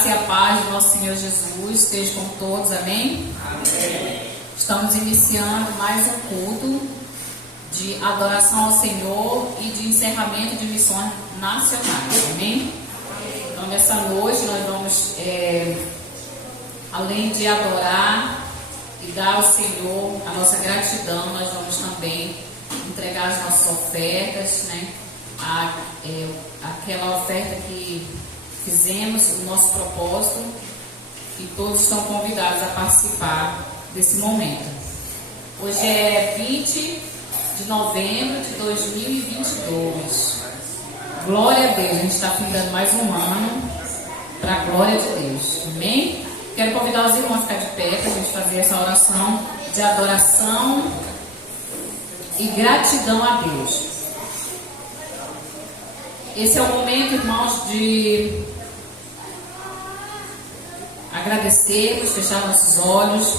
graça e a paz do nosso Senhor Jesus esteja com todos, amém? Amém. Estamos iniciando mais um culto de adoração ao Senhor e de encerramento de missões nacionais, amém? Então, nessa noite, nós vamos, além de adorar e dar ao Senhor a nossa gratidão, nós vamos também entregar as nossas ofertas, né? Aquela oferta que fizemos, o nosso propósito, e todos estão convidados a participar desse momento. Hoje é 20 de novembro de 2022. Glória a Deus, a gente está findando mais um ano para a glória de Deus, amém? Quero convidar os irmãos a ficar de pé para a gente fazer essa oração de adoração e gratidão a Deus. Esse é o momento, irmãos, de agradecermos, fechar nossos olhos.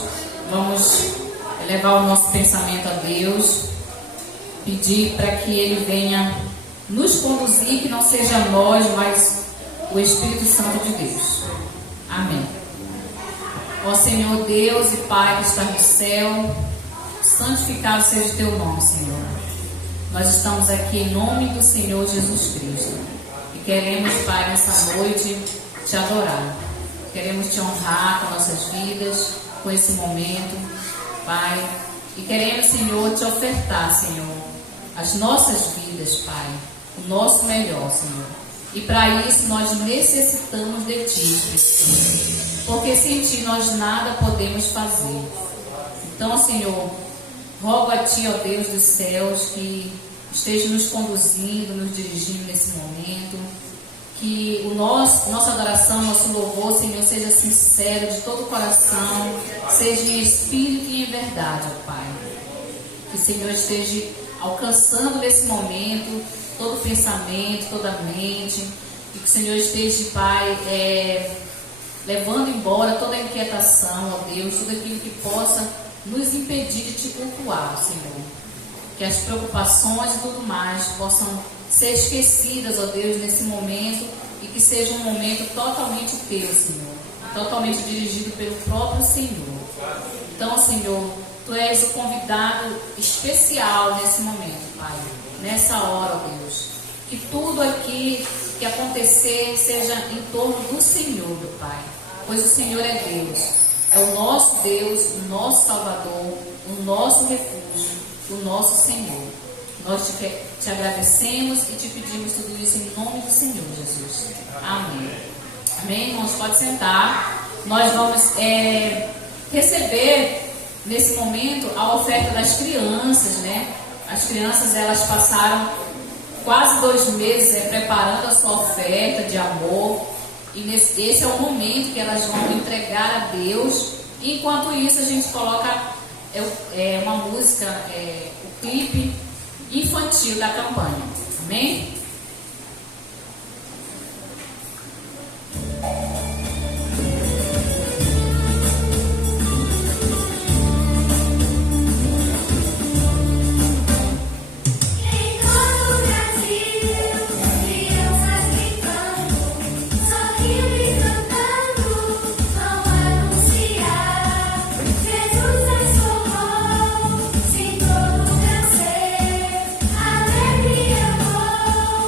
Vamos elevar o nosso pensamento a Deus, pedir para que Ele venha nos conduzir, que não seja nós, mas o Espírito Santo de Deus. Amém. Ó Senhor Deus e Pai que está no céu, santificado seja o Teu nome, Senhor. Nós estamos aqui em nome do Senhor Jesus Cristo e queremos, Pai, nessa noite Te adorar. Queremos Te honrar com nossas vidas, com esse momento, Pai. E queremos, Senhor, Te ofertar, Senhor, as nossas vidas, Pai, o nosso melhor, Senhor. E para isso nós necessitamos de Ti, porque sem Ti nós nada podemos fazer. Então, Senhor, rogo a Ti, ó Deus dos céus, que esteja nos conduzindo, nos dirigindo nesse momento. Que nossa adoração, nosso louvor, Senhor, seja sincero de todo o coração, seja em espírito e em verdade, ó Pai. Que o Senhor esteja alcançando nesse momento todo pensamento, toda mente. E que o Senhor esteja, Pai, levando embora toda a inquietação, ó Deus, tudo aquilo que possa nos impedir de Te cultuar, Senhor. Que as preocupações e tudo mais possam ser esquecidas, ó Deus, nesse momento, e que seja um momento totalmente Teu, Senhor, totalmente dirigido pelo próprio Senhor. Então, Senhor, Tu és o convidado especial nesse momento, Pai, nessa hora, ó Deus. Que tudo aqui que acontecer seja em torno do Senhor, meu Pai, pois o Senhor é Deus. É o nosso Deus, o nosso Salvador, o nosso refúgio, o nosso Senhor. Nós te agradecemos e te pedimos tudo isso em nome do Senhor Jesus. Amém. Amém, irmãos? Pode sentar. Nós vamos receber nesse momento a oferta das crianças, né? As crianças, elas passaram quase 2 meses preparando a sua oferta de amor. E esse é o momento que elas vão entregar a Deus. E enquanto isso, a gente coloca uma música, o clipe infantil da campanha. Amém? Sim, todo lugar ser, alegria, amor.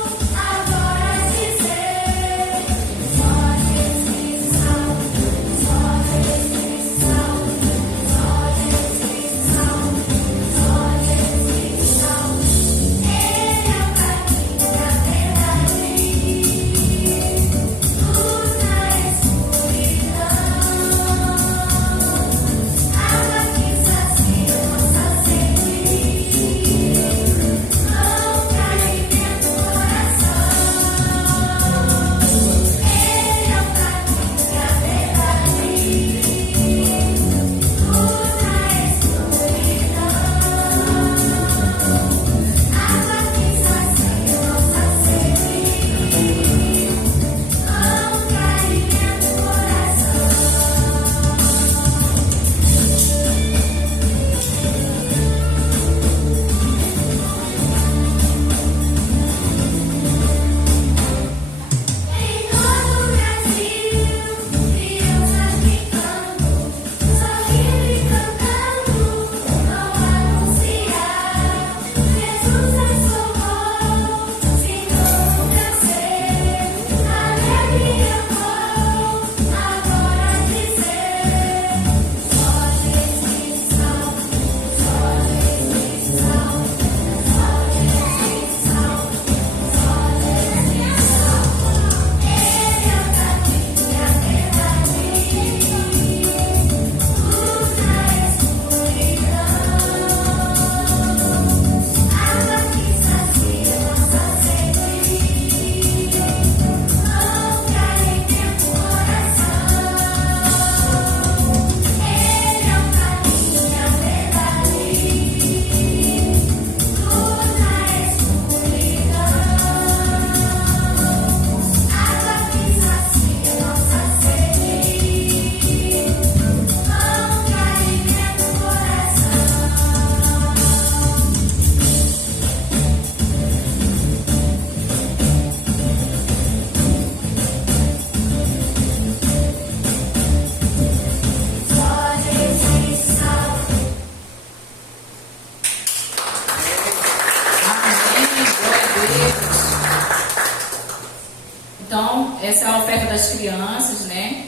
Então, essa é a oferta das crianças, né?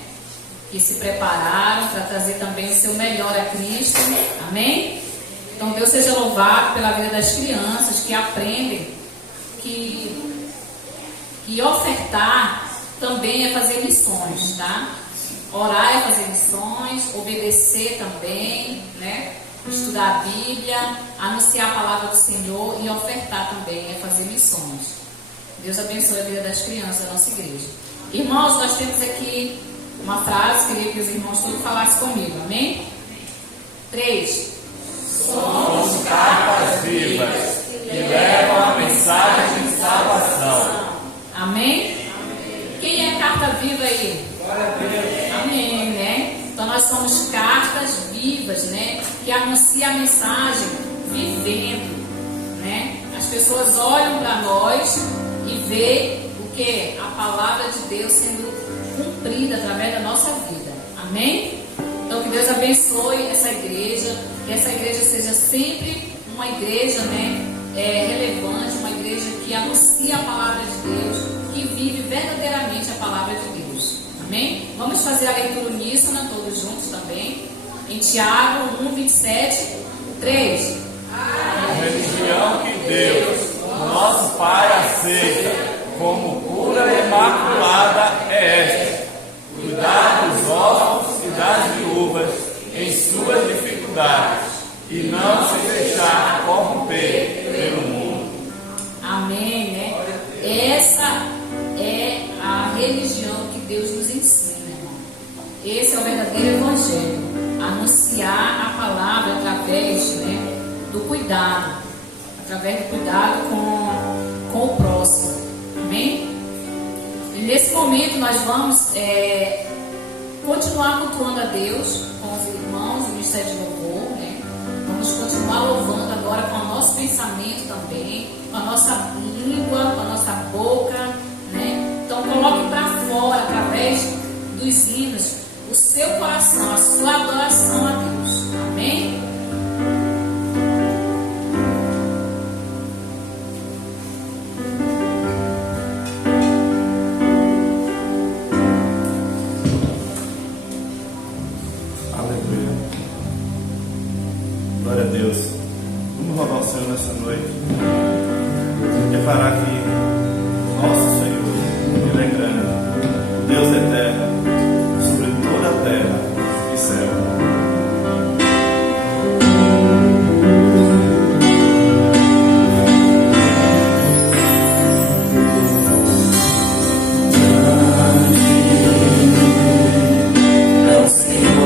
Que se prepararam para trazer também o seu melhor a Cristo. Amém? Então, Deus seja louvado pela vida das crianças que aprendem que ofertar também é fazer missões, tá? Orar é fazer missões, obedecer também, né? Estudar a Bíblia, anunciar a palavra do Senhor e ofertar também é fazer missões. Deus abençoe a vida das crianças da nossa igreja. Irmãos, nós temos aqui uma frase, queria que os irmãos todos falassem comigo, amém? 3. Somos cartas vivas que levam a mensagem de salvação. Amém? Quem é carta viva aí? Amém, né? Então nós somos cartas vivas, né? Que anunciam a mensagem vivendo, né? As pessoas olham para nós e vê o que? A palavra de Deus sendo cumprida através da nossa vida. Amém? Então que Deus abençoe essa igreja, que essa igreja seja sempre uma igreja, né, relevante, uma igreja que anuncia a palavra de Deus, que vive verdadeiramente a palavra de Deus. Amém? Vamos fazer a leitura uníssona, todos juntos também. Em Tiago 1, 27, 3. A religião que Deus, nosso Pai, aceita como pura e imaculada é esta: cuidar dos órfãos e das viúvas em suas dificuldades e não se deixar corromper pelo mundo. Amém, né? Essa é a religião que Deus nos ensina, irmão. Esse é o verdadeiro evangelho. Anunciar a palavra através, né, do cuidado. Através do cuidado com o próximo. Amém? E nesse momento nós vamos continuar cultuando a Deus com os irmãos, o Ministério de Louvor, né? Vamos continuar louvando agora com o nosso pensamento também, com a nossa língua, com a nossa boca, né? Então coloque para fora, através dos hinos, o seu coração, a sua adoração a Deus. Amém? Glória a Deus. Vamos louvar o Senhor nessa noite. Declarar que nosso Senhor, Ele é grande, Deus eterno, sobre toda a terra e céu. É o Senhor.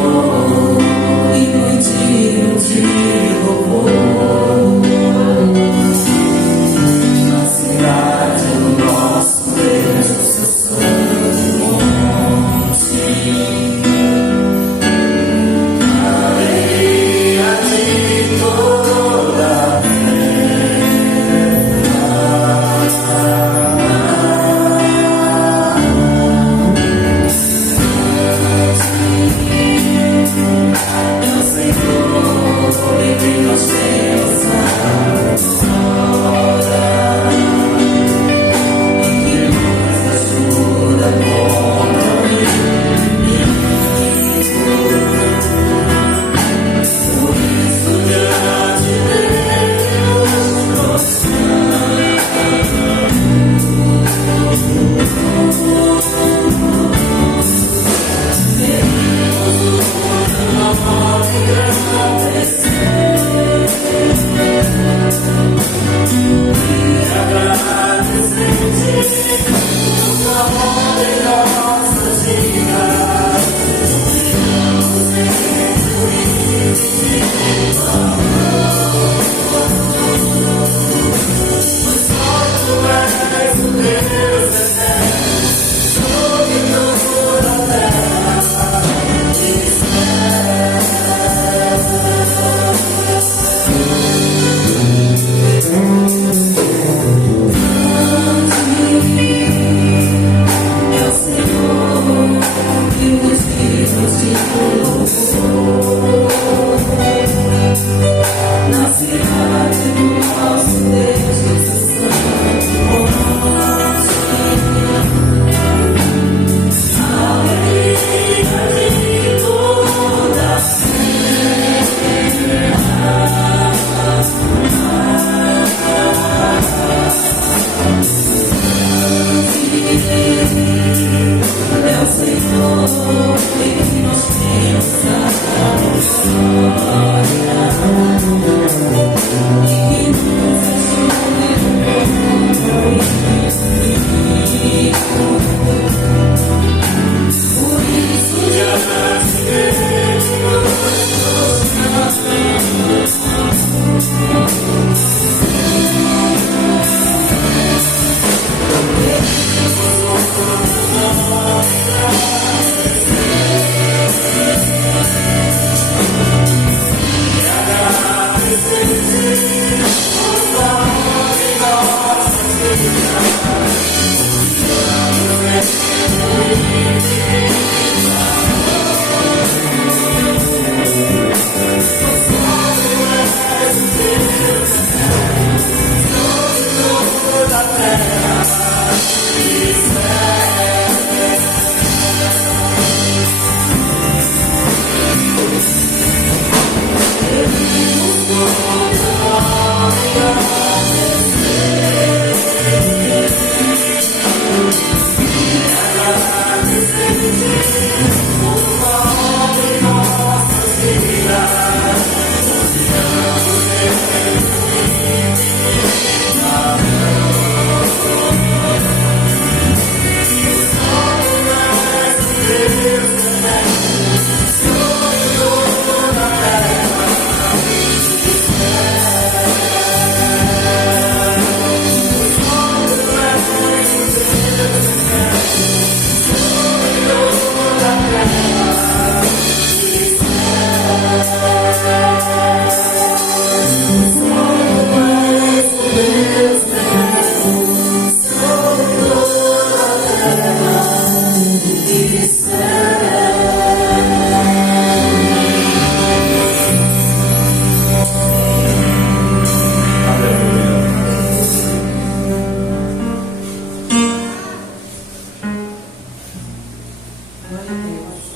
Glória a Deus.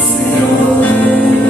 Senhor,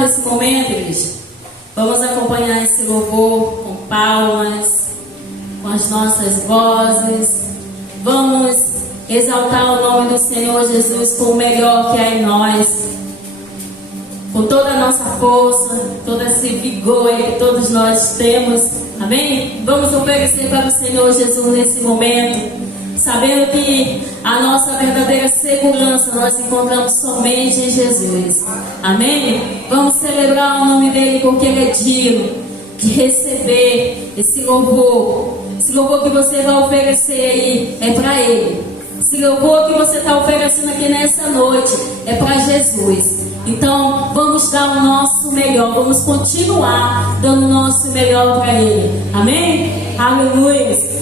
nesse momento, igreja, vamos acompanhar esse louvor com palmas, com as nossas vozes. Vamos exaltar o nome do Senhor Jesus com o melhor que há em nós, com toda a nossa força, todo esse vigor que todos nós temos. Amém? Vamos oferecer para o Senhor Jesus nesse momento, sabendo que a nossa verdadeira segurança nós encontramos somente em Jesus. Amém? Vamos celebrar o nome dele, porque ele é digno de receber esse louvor. Esse louvor que você vai oferecer aí é para ele. Esse louvor que você está oferecendo aqui nessa noite é para Jesus. Então vamos dar o nosso melhor, vamos continuar dando o nosso melhor para ele. Amém? Aleluia.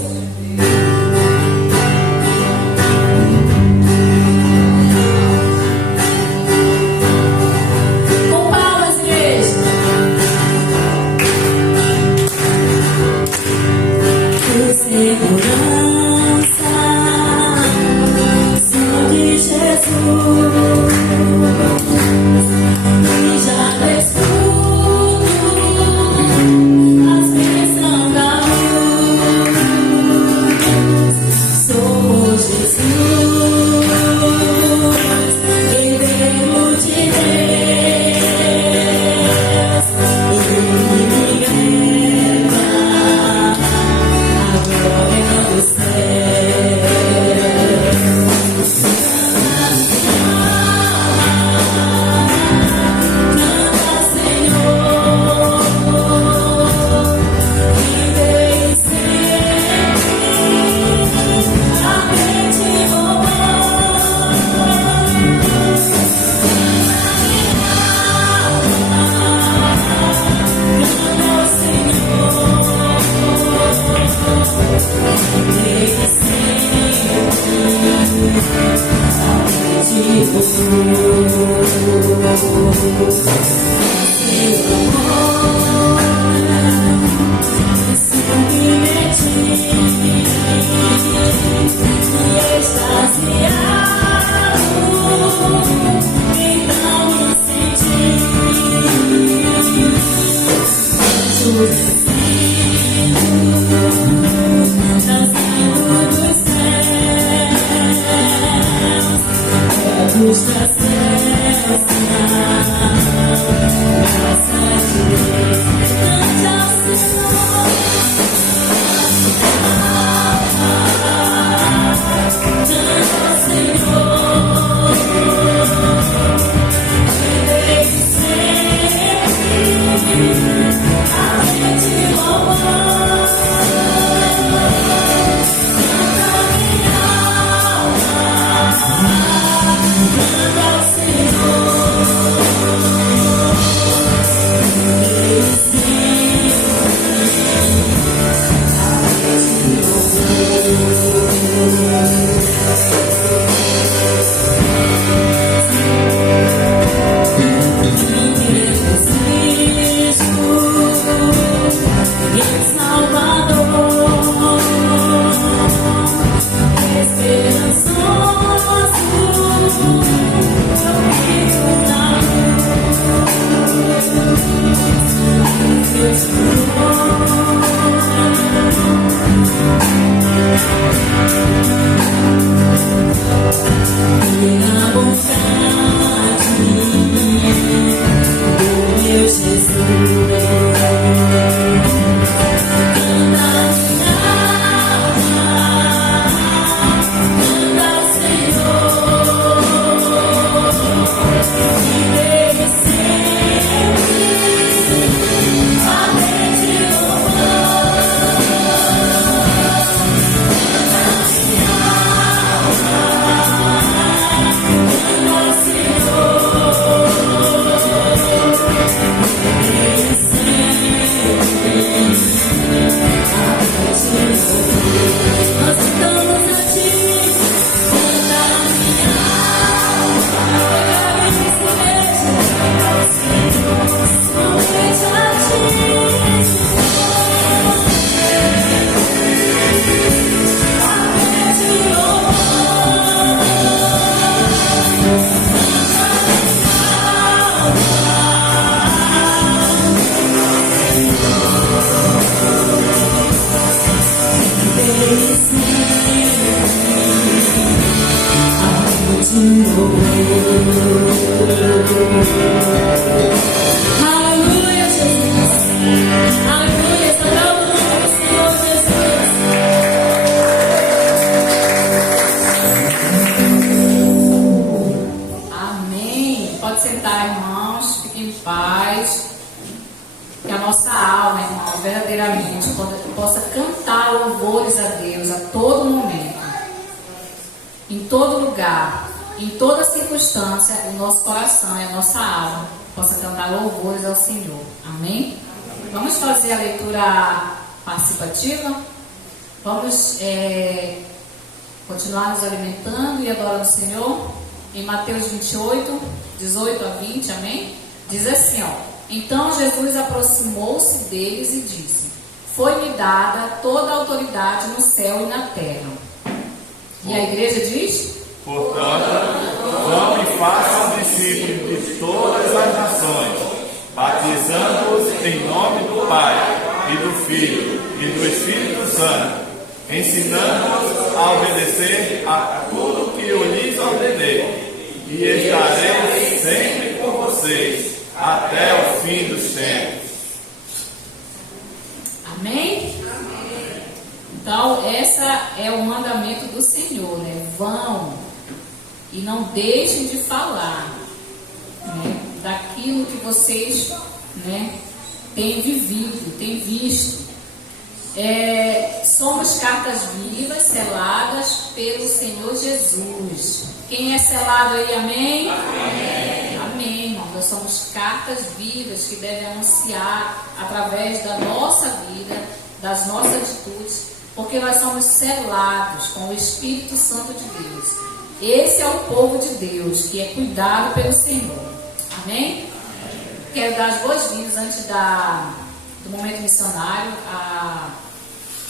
irmãos, verdadeiramente possa cantar louvores a Deus a todo momento, em todo lugar, em toda circunstância, o nosso coração e a nossa alma possa cantar louvores ao Senhor. Amém? Vamos fazer a leitura participativa. Vamos continuar nos alimentando e adorando o Senhor. Em Mateus 28, 18 a 20, amém? Diz assim, ó: Então Jesus aproximou-se deles e disse: Foi-me dada toda a autoridade no céu e na terra. E a igreja diz: Portanto, vão e façam discípulos de todas as nações, batizando-os em nome do Pai, e do Filho, e do Espírito Santo, ensinando-os a obedecer a tudo que eu lhes ordenei, e estarei sempre com vocês, até o fim dos tempos. Amém? Então, essa é o mandamento do Senhor, né? Vão e não deixem de falar, né, daquilo que vocês, né, têm vivido, têm visto. Somos cartas vivas, seladas pelo Senhor Jesus. Quem é selado aí, amém? Amém. Amém, irmão. Nós somos cartas vivas que devem anunciar através da nossa vida, das nossas atitudes, porque nós somos selados com o Espírito Santo de Deus. Esse é o povo de Deus, que é cuidado pelo Senhor. Amém? Quero dar as boas-vindas antes do momento missionário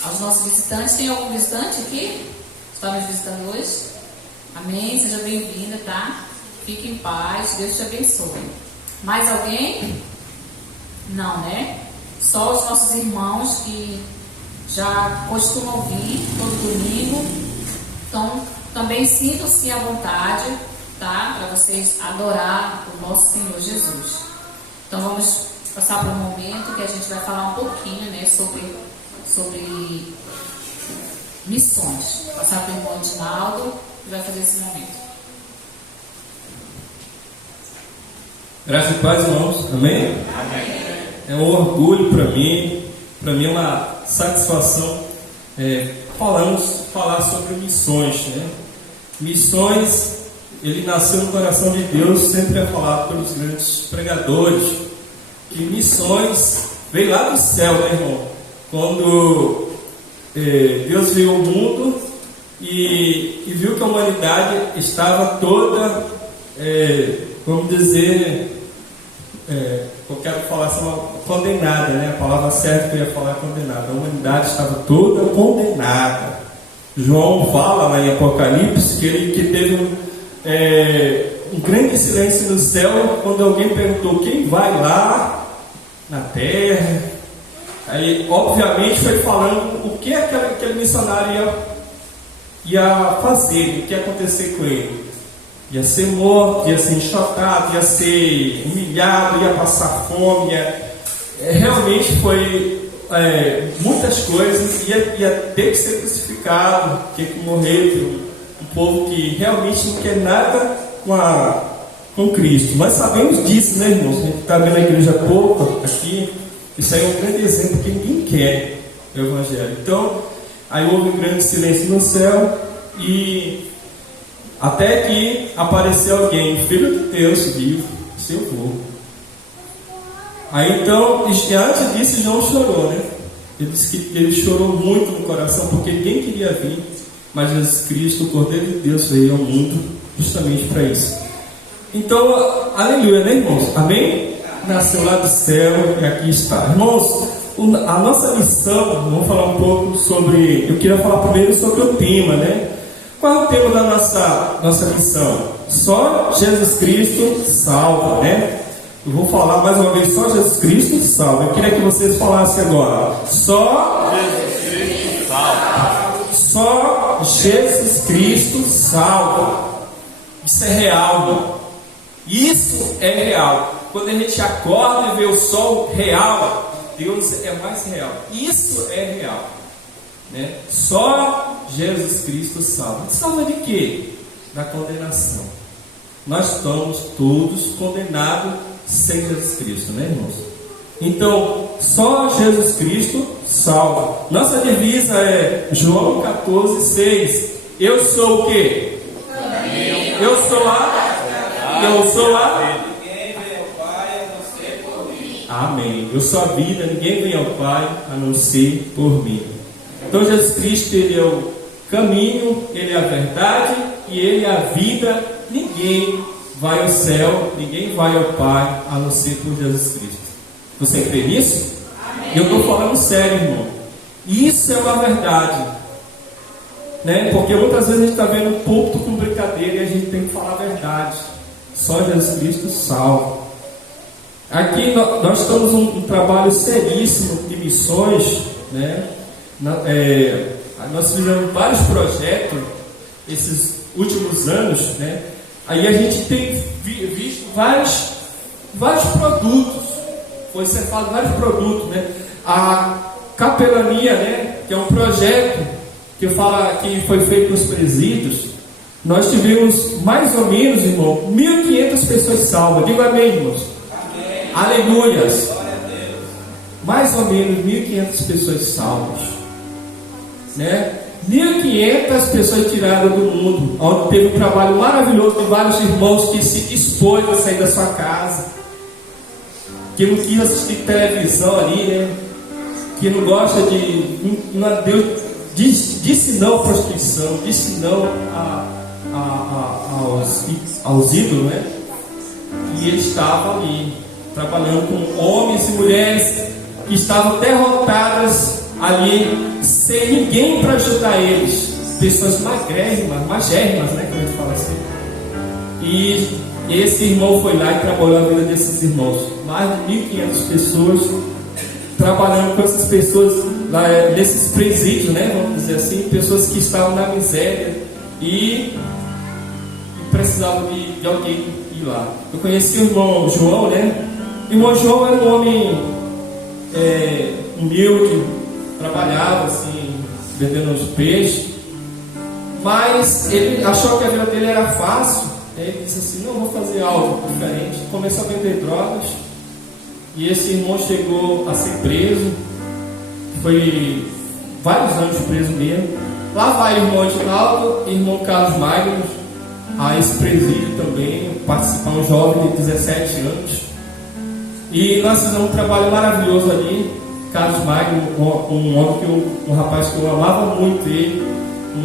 aos nossos visitantes. Tem algum visitante aqui? Está nos visitando hoje? Amém? Seja bem-vinda, tá? Fique em paz, Deus te abençoe. Mais alguém? Não, né? Só os nossos irmãos que já costumam vir todo domingo. Então, também sintam-se à vontade, tá? Para vocês adorar o nosso Senhor Jesus. Então, vamos passar por um momento que a gente vai falar um pouquinho, né, sobre missões. Passar pelo irmão Edinaldo e vai fazer esse momento. Graças e paz, irmãos. Amém? Amém. É um orgulho para mim é uma satisfação falar sobre missões, né? Missões, ele nasceu no coração de Deus, sempre é falado pelos grandes pregadores, que missões veio lá do céu, né, irmão? Quando Deus veio ao mundo e viu que a humanidade estava toda, vamos dizer, eu quero falar assim, condenada, né? A palavra certa que eu ia falar é condenada. A humanidade estava toda condenada. João fala lá em Apocalipse que teve um grande silêncio no céu quando alguém perguntou: quem vai lá na terra? Aí, obviamente, foi falando o que aquele missionário ia fazer, o que ia acontecer com ele. Ia ser morto, ia ser enxotado, ia ser humilhado, ia passar fome, realmente foi muitas coisas, ia ter que ser crucificado, ter que morrer. Um povo que realmente não quer nada com Cristo. Nós sabemos disso, né, irmãos? A gente está vendo a igreja pouco aqui. Isso aí é um grande exemplo que ninguém quer o Evangelho. Então, aí houve um grande silêncio no céu e até que apareceu alguém, filho de Deus, vivo, seu povo. Aí então, antes disso, João chorou, né? Ele disse que ele chorou muito no coração porque ninguém queria vir, mas Jesus Cristo, o Cordeiro de Deus, veio ao mundo justamente para isso. Então, aleluia, né, irmãos? Amém? Nasceu lá do céu e aqui está. Irmãos, a nossa missão, vamos falar um pouco sobre. Eu queria falar primeiro sobre o tema, né? Qual é o tema da nossa missão? Só Jesus Cristo salva, né? Eu vou falar mais uma vez, só Jesus Cristo salva. Eu queria que vocês falassem agora. Só Jesus Cristo salva. Só Jesus Cristo salva. Isso é real. Isso é real. Quando a gente acorda e vê o sol real, Deus é mais real. Isso é real, né? Só Jesus Cristo salva. Salva de quê? Da condenação. Nós estamos todos condenados sem Jesus Cristo, né, irmãos? Então, só Jesus Cristo salva. Nossa divisa é João 14:6. Eu sou o quê? Eu sou a. Amém. Eu sou a vida, ninguém vem ao Pai a não ser por mim. Então Jesus Cristo, Ele é o caminho, Ele é a verdade e Ele é a vida. Ninguém vai ao céu, ninguém vai ao Pai a não ser por Jesus Cristo. Você crê nisso? Amém. Eu estou falando sério, irmão. Isso é uma verdade, né? Porque muitas vezes a gente está vendo o púlpito com brincadeira e a gente tem que falar a verdade. Só Jesus Cristo salva. Aqui nós estamos um trabalho seríssimo de missões, né? Nós fizemos vários projetos esses últimos anos, né? Aí a gente tem visto vários produtos, foi cercado vários produtos, né? A capelania, né? Que é um projeto que foi feito nos presídios. Nós tivemos mais ou menos, irmão, 1.500 pessoas salvas. Diga amém, irmãos. Amém. Aleluias. Mais ou menos 1.500 pessoas salvas, né? 1.500 pessoas tiradas do mundo, onde teve um trabalho maravilhoso de vários irmãos que se dispôs a sair da sua casa, que não quis assistir televisão ali, né? Que não gosta disse não à prostituição, disse não aos ídolos, né? E ele estava ali, trabalhando com homens e mulheres que estavam derrotadas ali, sem ninguém para ajudar eles, pessoas magérrimas, né, que a gente fala assim. E esse irmão foi lá e trabalhou a vida desses irmãos, mais de 1.500 pessoas, trabalhando com essas pessoas lá, nesses presídios, né, vamos dizer assim, pessoas que estavam na miséria e precisavam de alguém ir lá. Eu conheci o irmão João, né? O irmão João era um homem humilde, trabalhava assim, vendendo os peixes, mas ele achou que a vida dele era fácil. Ele disse assim: não, vou fazer algo diferente. Começou a vender drogas e esse irmão chegou a ser preso, foi vários anos preso mesmo. Lá vai o irmão Edinaldo, irmão Carlos Magno, a esse presídio também, participar, um jovem de 17 anos, e nós fizemos um trabalho maravilhoso ali. Carlos Magno, um rapaz que eu amava muito ele,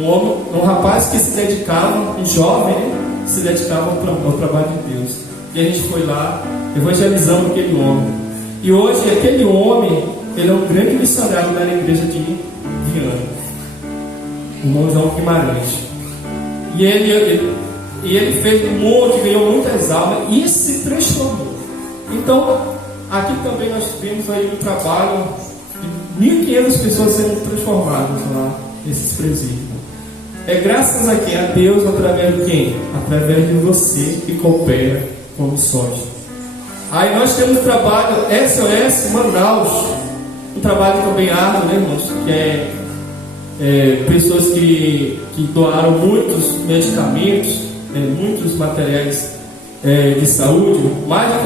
um rapaz que se dedicava, um jovem, né, se dedicava ao trabalho de Deus. E a gente foi lá, evangelizamos aquele homem. E hoje aquele homem, ele é um grande missionário na igreja de Viana, o irmão João Guimarães. E ele fez um monte, ganhou muitas almas e se transformou. Então, aqui também nós vimos aí um trabalho de 1.500 pessoas sendo transformadas lá nesses presídios. É graças a quem? A Deus, através de quem? Através de você que coopera com missões. Aí nós temos o trabalho SOS Manaus, um trabalho também árduo, né, irmãos? Que é pessoas que doaram muitos medicamentos, muitos materiais de saúde, mais de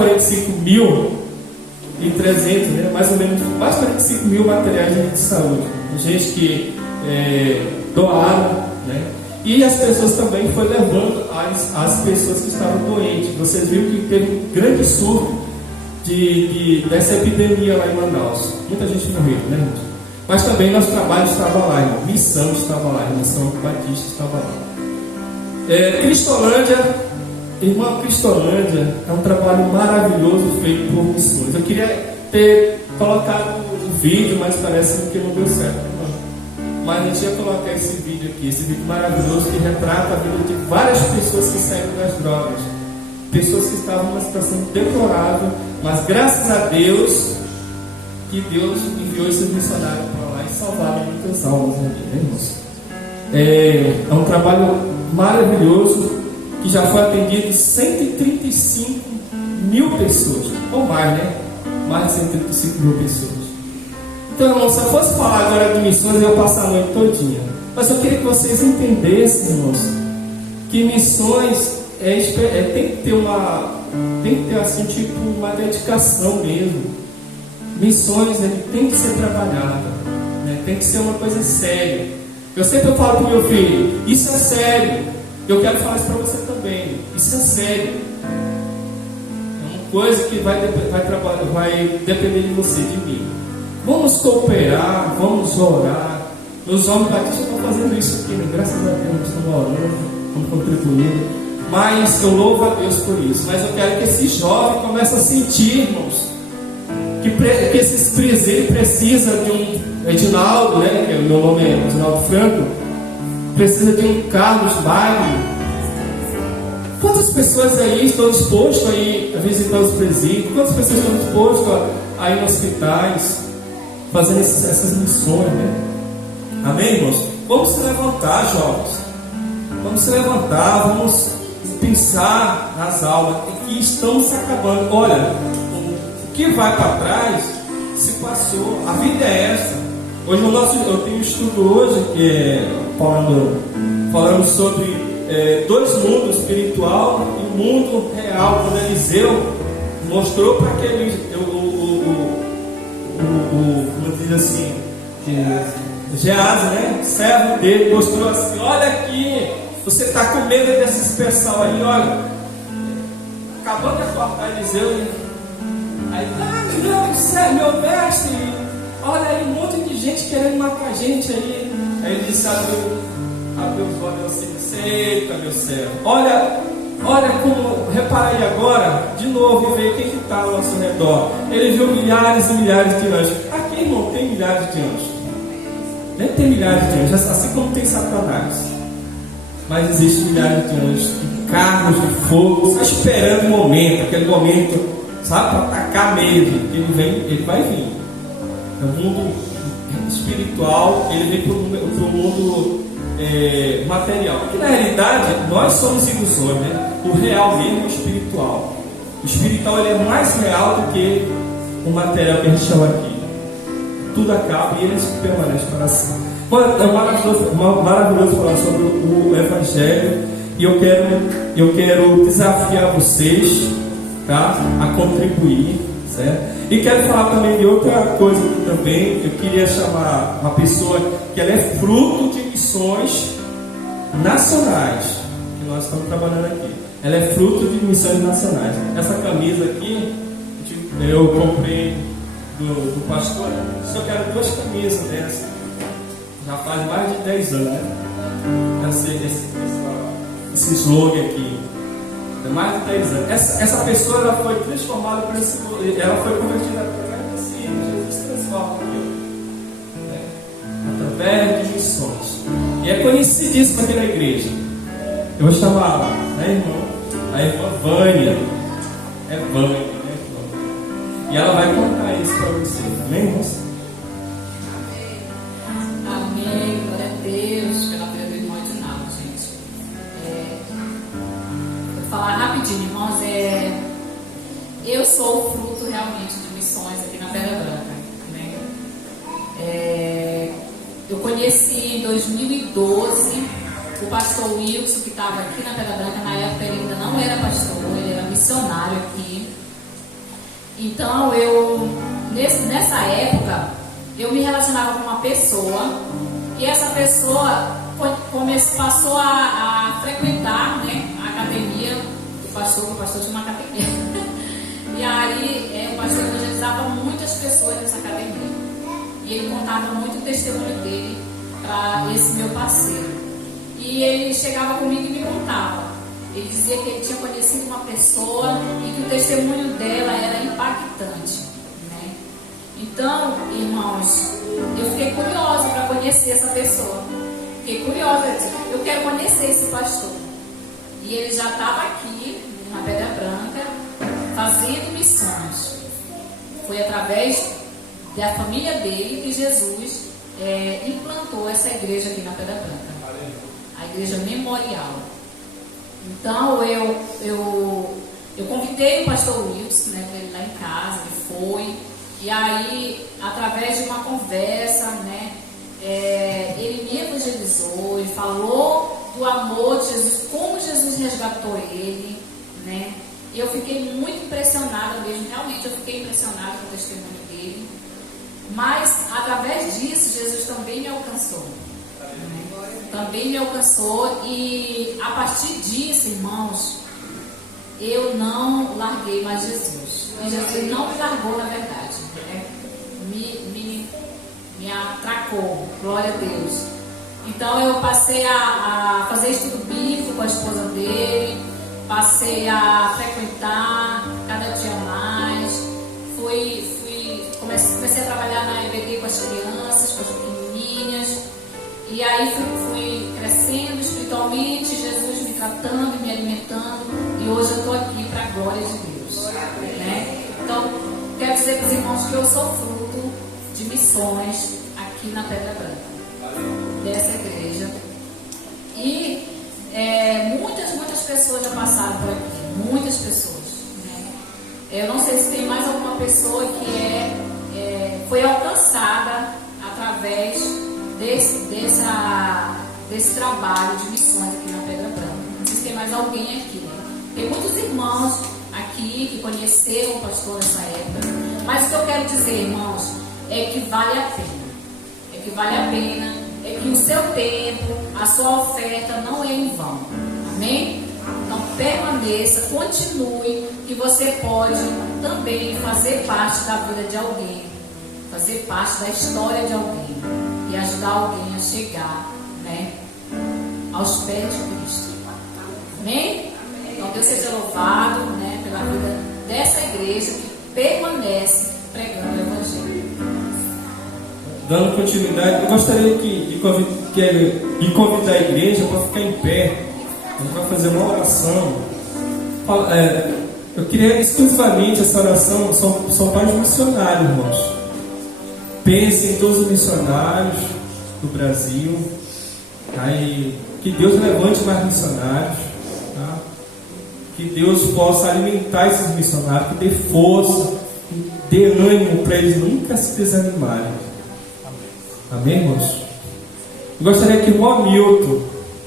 45.300, né? Mais ou menos, mais de 45.000 materiais de saúde. Gente que doaram, né? E as pessoas também foi levando as pessoas que estavam doentes. Vocês viram que teve um grande surto dessa epidemia lá em Manaus. Muita gente morreu, né? Mas também nosso trabalho estava lá, irmão. Missão estava lá, Missão Batista estava lá. Cristolândia, irmã, Cristolândia é um trabalho maravilhoso feito por missões. Eu queria ter colocado o vídeo, mas parece que não deu certo, irmão. Mas a gente ia colocar esse vídeo aqui, esse vídeo maravilhoso que retrata a vida de várias pessoas que saíram das drogas, pessoas que estavam numa situação deplorável, mas graças a Deus que Deus enviou esses missionários para lá e salvaram muitas almas ali, né, irmãos? É um trabalho maravilhoso que já foi atendido 135 mil pessoas, ou mais, né? Mais de 135 mil pessoas. Então, irmãos, se eu fosse falar agora de missões, eu ia passar a noite todinha. Mas eu queria que vocês entendessem, irmãos, que missões tem que ter assim, tipo, uma dedicação mesmo. missões ele tem que ser trabalhado, né? Tem que ser uma coisa séria. Eu sempre falo para o meu filho, isso é sério. Eu quero falar isso para você também. Isso é sério. É uma coisa que vai depender de você, de mim. Vamos cooperar, vamos orar. Meus homens batistas estão fazendo isso aqui, né? Graças a Deus, estão orando, estão contribuindo. Mas eu louvo a Deus por isso. Mas eu quero que esse jovem comece a sentir, irmãos, que esses presentes precisam de um Edinaldo, né? Que o meu nome é Edinaldo Franco. Precisa de um Carlos Magno. Quantas pessoas aí estão dispostas a visitar os presídios? Quantas pessoas estão dispostas a ir nos hospitais, fazendo essas missões, né? Amém, irmãos? Vamos se levantar, jovens. Vamos se levantar, vamos pensar nas aulas que estão se acabando. Olha, o que vai para trás se passou. A vida é essa. Hoje eu tenho um estudo hoje que é falando sobre dois mundos, o espiritual e o mundo real. Quando Eliseu mostrou para aquele como diz assim, Geazi, né? Servo dele, mostrou assim: olha aqui, você está com medo desse pessoal aí, olha, acabou de acordar Eliseu. Aí, meu mestre, olha aí, um monte de gente querendo matar a gente aí. Aí ele disse: abriu os olhos assim, eita, meu servo, olha como, repara aí agora, de novo, e vê quem que está ao nosso redor. Ele viu milhares e milhares de anjos. Aqui, irmão, tem milhares de anjos. Nem tem milhares de anjos, assim como tem Satanás. Mas existem milhares de anjos, de carros de fogo, só esperando o momento, aquele momento, sabe, para atacar mesmo. Ele vai vir. O mundo espiritual, ele vem para o mundo material. Porque na realidade, nós somos ilusões, né? O real mesmo é o espiritual. O espiritual ele é mais real do que o material que a gente chama aqui. Tudo acaba e ele permanece para sempre. É maravilhoso falar sobre o Evangelho. E eu quero desafiar vocês, tá, a contribuir, certo? E quero falar também de outra coisa também. Eu queria chamar uma pessoa que ela é fruto de missões nacionais, que nós estamos trabalhando aqui. Ela é fruto de missões nacionais. Essa camisa aqui eu comprei do pastor. Só quero 2 camisas dessa. Já faz mais de 10 anos, né? Esse slogan aqui. É mais de 10 anos. Essa pessoa ela foi transformada por esse. Ela foi convertida através desse. Jesus transforma aqui, né? Através de missões. E é conhecidíssima aqui na igreja. Eu vou chamar, né, irmão? A irmã Vânia. É Vânia, né, irmão? E ela vai contar isso para você, amém, irmãos? Amém, glória a Deus, pela vida do irmão Edinaldo, gente. Vou falar rapidinho, irmãos. Eu sou o fruto realmente de missões aqui na Pedra Branca, né? Eu conheci em 2012 o pastor Wilson, que estava aqui na Pedra Branca. Na época ele ainda não era pastor, ele era missionário aqui. Então nessa época eu me relacionava com uma pessoa, e essa pessoa passou a frequentar, né, a academia do pastor, que o pastor tinha uma academia. E aí o pastor evangelizava muitas pessoas nessa academia. E ele contava muito o testemunho dele para esse meu parceiro. E ele chegava comigo e me contava. Ele dizia que ele tinha conhecido uma pessoa e que o testemunho dela era impactante, né? Então, irmãos, eu fiquei curiosa para conhecer essa pessoa. Fiquei curiosa, eu disse: eu quero conhecer esse pastor. E ele já estava aqui na Pedra Branca fazendo missões. Foi através da família dele que Jesus implantou essa igreja aqui na Pedra Branca, a igreja memorial. Então eu convidei o pastor Wilson, né, para ele lá em casa. Ele foi, e aí através de uma conversa, né, ele me evangelizou, ele falou do amor de Jesus, como Jesus resgatou ele, né? E eu fiquei muito impressionada mesmo, realmente eu fiquei impressionada com o testemunho dele. Mas, através disso, Jesus também me alcançou. Também me alcançou e, a partir disso, irmãos, eu não larguei mais Jesus. E Jesus não me largou, na verdade. Me atracou, glória a Deus. Então, eu passei a fazer estudo bíblico com a esposa dele, passei a frequentar cada dia mais, comecei a trabalhar na EBD com as crianças, com as pequenininhas, e aí fui crescendo espiritualmente, Jesus me tratando, me alimentando, e hoje eu estou aqui para a glória de Deus, né? Então, quero dizer para os irmãos que eu sou fruto de missões aqui na Pedra Branca, dessa igreja, e muitas pessoas já passaram por aqui, muitas pessoas, né? Eu não sei se tem mais alguma pessoa que foi alcançada através desse trabalho de missões aqui na Pedra Branca. Não sei se tem mais alguém aqui, né? Tem muitos irmãos aqui que conheceram o pastor nessa época, mas o que eu quero dizer, irmãos, é que vale a pena. É que vale a pena, é que o seu tempo, a sua oferta não é em vão. Amém? Então permaneça, continue, que você pode também fazer parte da vida de alguém, fazer parte da história de alguém e ajudar alguém a chegar, né, aos pés de Cristo. Amém? Então Deus seja louvado, né, pela vida dessa igreja que permanece pregando o Evangelho. Dando continuidade, eu gostaria de convidar a igreja para ficar em pé. A gente vai fazer uma oração. Eu queria exclusivamente essa oração, são para os missionários, irmãos. Pense em todos os missionários do Brasil, tá? E que Deus levante mais missionários, tá? Que Deus possa alimentar esses missionários, que dê força, que dê ânimo para eles nunca se desanimarem. Amém, irmãos? Eu gostaria que o irmão Hamilton,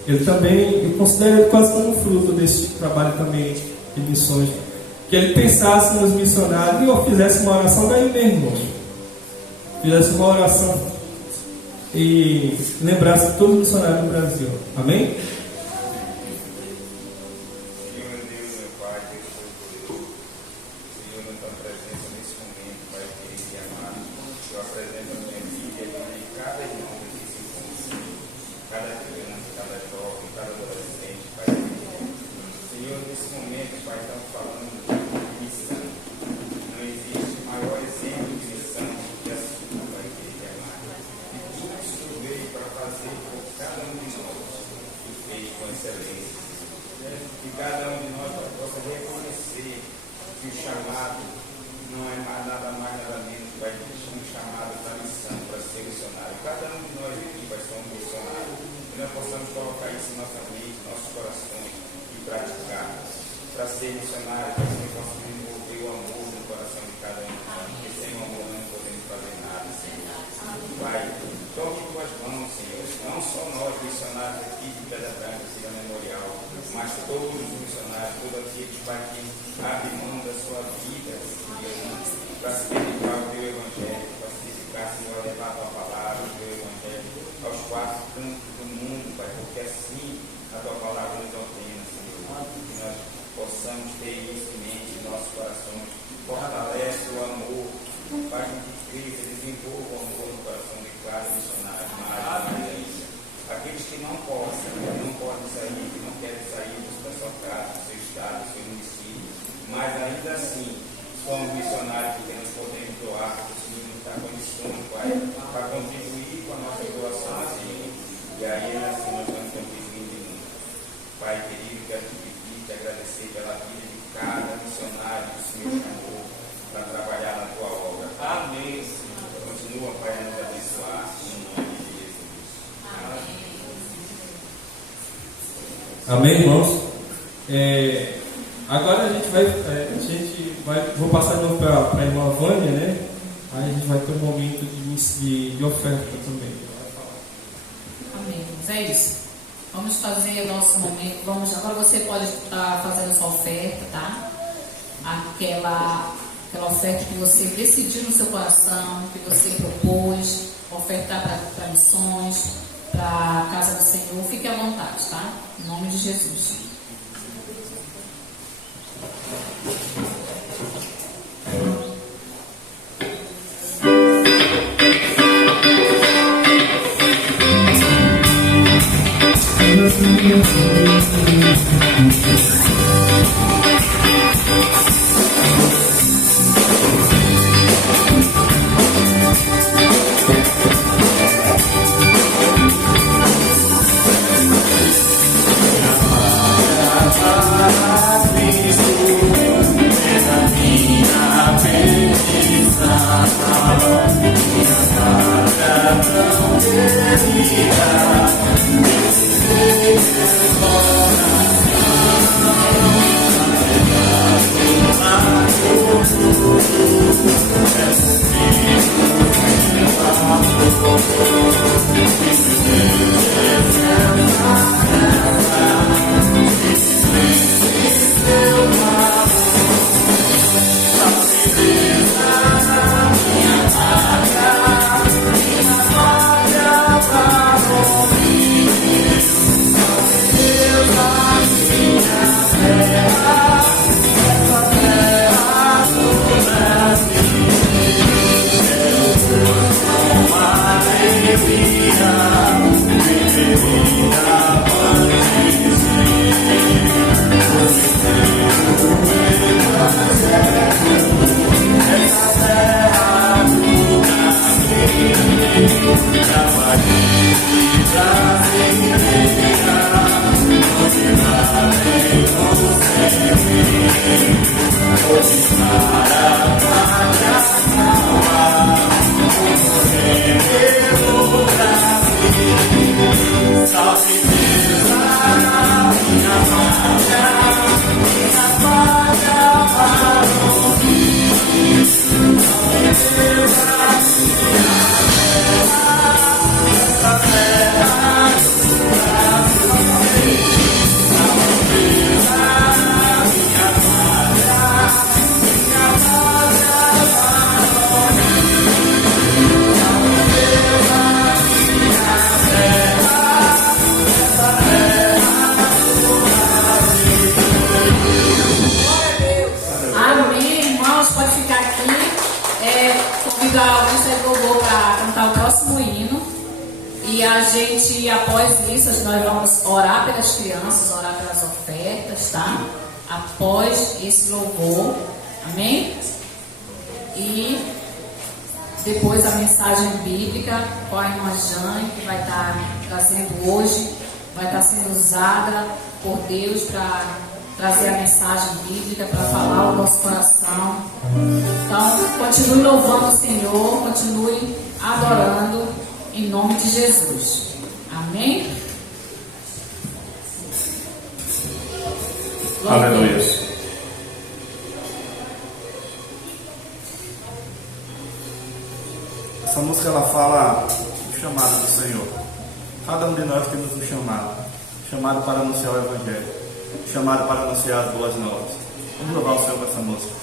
ele também, eu considero ele quase como fruto desse trabalho também de missões, que ele pensasse nos missionários e eu fizesse uma oração daí mesmo, irmãos. Fizesse uma oração e lembrasse todos os missionários do Brasil. Amém? Senhor Deus, meu Pai, Deus Todo-Poderoso, Senhor, na tua presença nesse momento, Pai querido e amado, eu apresento a minha vida e cada irmão que se encontra, cada criança, cada jovem, cada adolescente, Pai querido. Senhor, nesse momento, Pai, estamos falando de missão. Não existe maior exemplo de missão que a sua, Pai querido e amado. E tudo isso veio para fazer por cada um de nós e fez com excelência. Que cada um de nós possa reconhecer que o chamado não é nada mais, nada menos, vai ter um chamado para missão, para ser missionário. Cada um de nós aqui vai ser um missionário. Que nós possamos colocar isso em nossa mente, nossos corações e praticar. Para ser missionário, para que possa desenvolver o amor no coração de cada um de nós. Porque sem o amor não podemos fazer nada, Senhor. Pai, toque tuas mãos, Senhor. Não só nós, missionários aqui de Pedra Branca, Cira Memorial, mas todos os missionários, todos aqueles, Pai, que abrem mão da sua vida, Senhor, para se dedicar ao teu Evangelho, para se dedicar, Senhor, a levar a tua palavra, o teu Evangelho, aos quatro cantos do mundo, Pai, porque assim a tua palavra nos ordena, Senhor, que nós possamos ter isso em mente, em nossos corações, fortalece o amor, faz com que cresça, desenvolva o amor no coração de cada missionário, aqueles que não podem sair, que não querem sair da sua casa, do seu estado, do seu município, mas ainda assim somos missionários que temos poder de doar, porque o Senhor nos dá condições, Pai, para contribuir com a nossa doação assim, e aí assim nós vamos contribuindo muito. Pai querido, quero te pedir, te agradecer pela vida de cada missionário que o Senhor chamou para trabalhar na tua obra. Amém, Senhor. Continua, Pai, a nos abençoar, em nome de Jesus. Amém. Amém, irmãos? Agora a gente vai, vou passar de novo para a irmã Vânia, né? Aí a gente vai ter um momento de oferta também. Amém. É isso. Vamos fazer o nosso momento. Agora você pode estar fazendo a sua oferta, tá? aquela oferta que você decidiu no seu coração, que você propôs, ofertar para missões, para a casa do Senhor, fique à vontade, tá? Em nome de Jesus. E a gente, após isso, nós vamos orar pelas crianças, orar pelas ofertas, tá? Após esse louvor, amém? E depois a mensagem bíblica com a irmã Jane, que vai estar trazendo hoje, vai estar sendo usada por Deus para trazer a mensagem bíblica, para falar o nosso coração. Então, continue louvando o Senhor, continue adorando em nome de Jesus. Amém? Aleluia. Essa música ela fala do chamado do Senhor. Cada um de nós temos um chamado para anunciar o Evangelho, chamado para anunciar as boas novas. Vamos louvar o Senhor com essa música.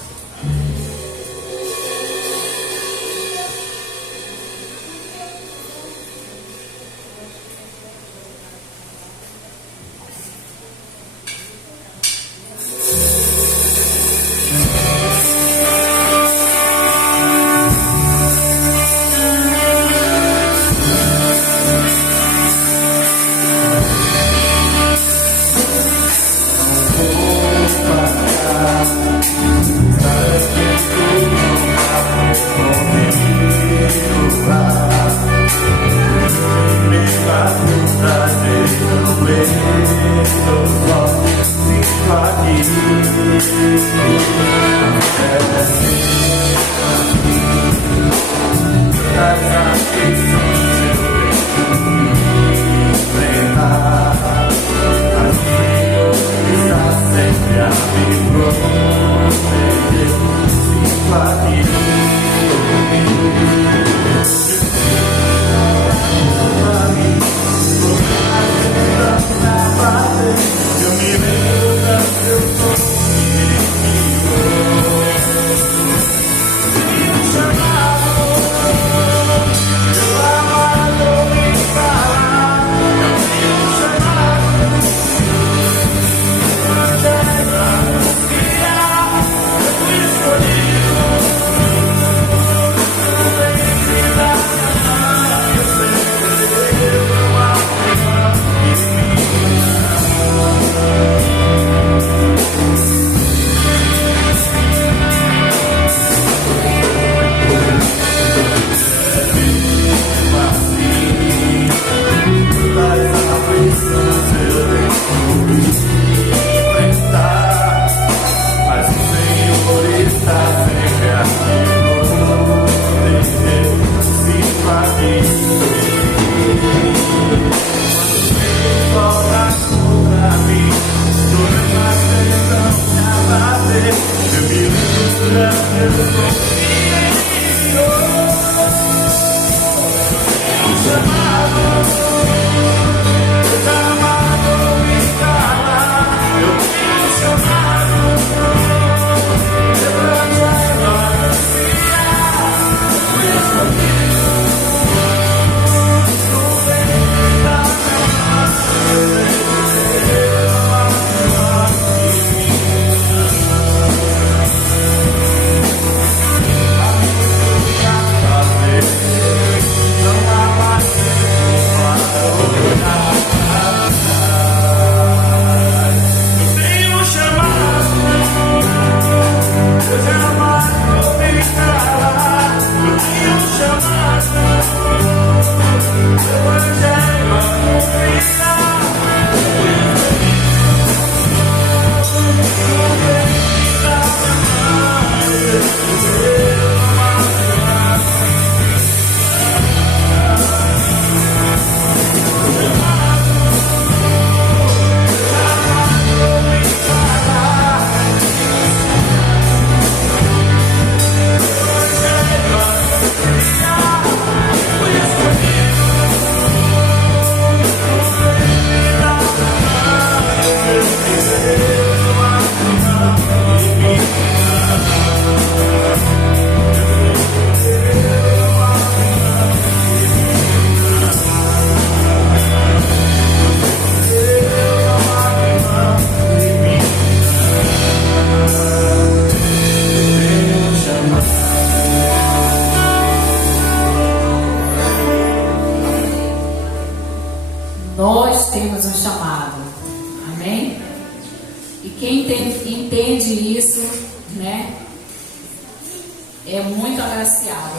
Nós temos um chamado, amém? E quem entende isso, né, é muito agraciado,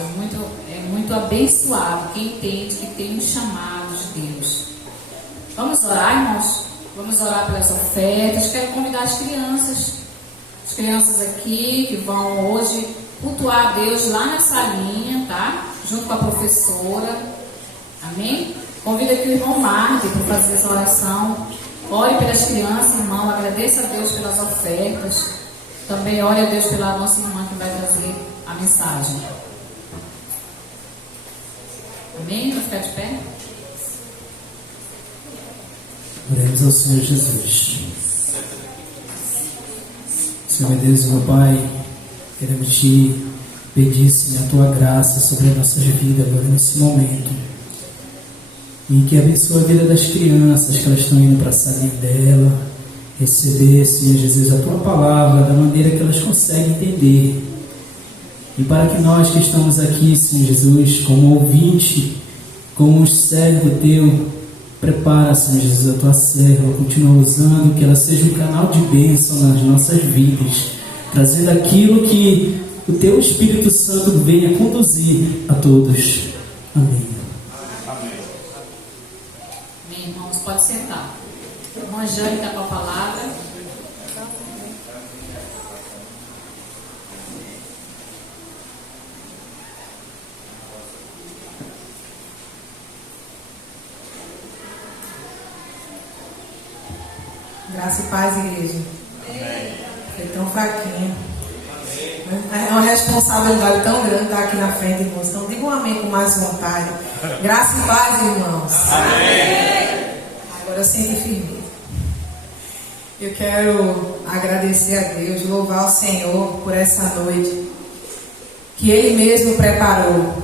é muito abençoado quem entende que tem um chamado de Deus. Vamos orar, irmãos? Vamos orar pelas ofertas. Quero convidar as crianças aqui que vão hoje cultuar a Deus lá na salinha, tá? Junto com a professora, amém? Convido aqui o irmão Marco para fazer essa oração. Ore pelas crianças, irmão. Agradeça a Deus pelas ofertas. Também ore a Deus pela nossa irmã que vai trazer a mensagem. Amém? Vamos ficar de pé? Oremos ao Senhor Jesus. Senhor meu Deus e meu Pai, queremos te pedir, Senhor, a tua graça sobre as nossas vidas agora nesse momento. E que abençoe a vida das crianças que elas estão indo para a salinha dela, receber, Senhor Jesus, a tua palavra da maneira que elas conseguem entender. E para que nós que estamos aqui, Senhor Jesus, como ouvinte, como servo teu, prepara, Senhor Jesus, a tua serva, continua usando, que ela seja um canal de bênção nas nossas vidas, trazendo aquilo que o teu Espírito Santo venha conduzir a todos. Amém. Irmãos, pode sentar. A irmã Jane está com a palavra. Graça e paz, igreja. Amém. Foi tão fraquinho. É uma responsabilidade tão grande estar aqui na frente, irmãos. Então diga um amém com mais vontade. Graça e paz, irmãos. Amém. Agora eu sinto firme. Eu quero agradecer a Deus, louvar o Senhor por essa noite que Ele mesmo preparou.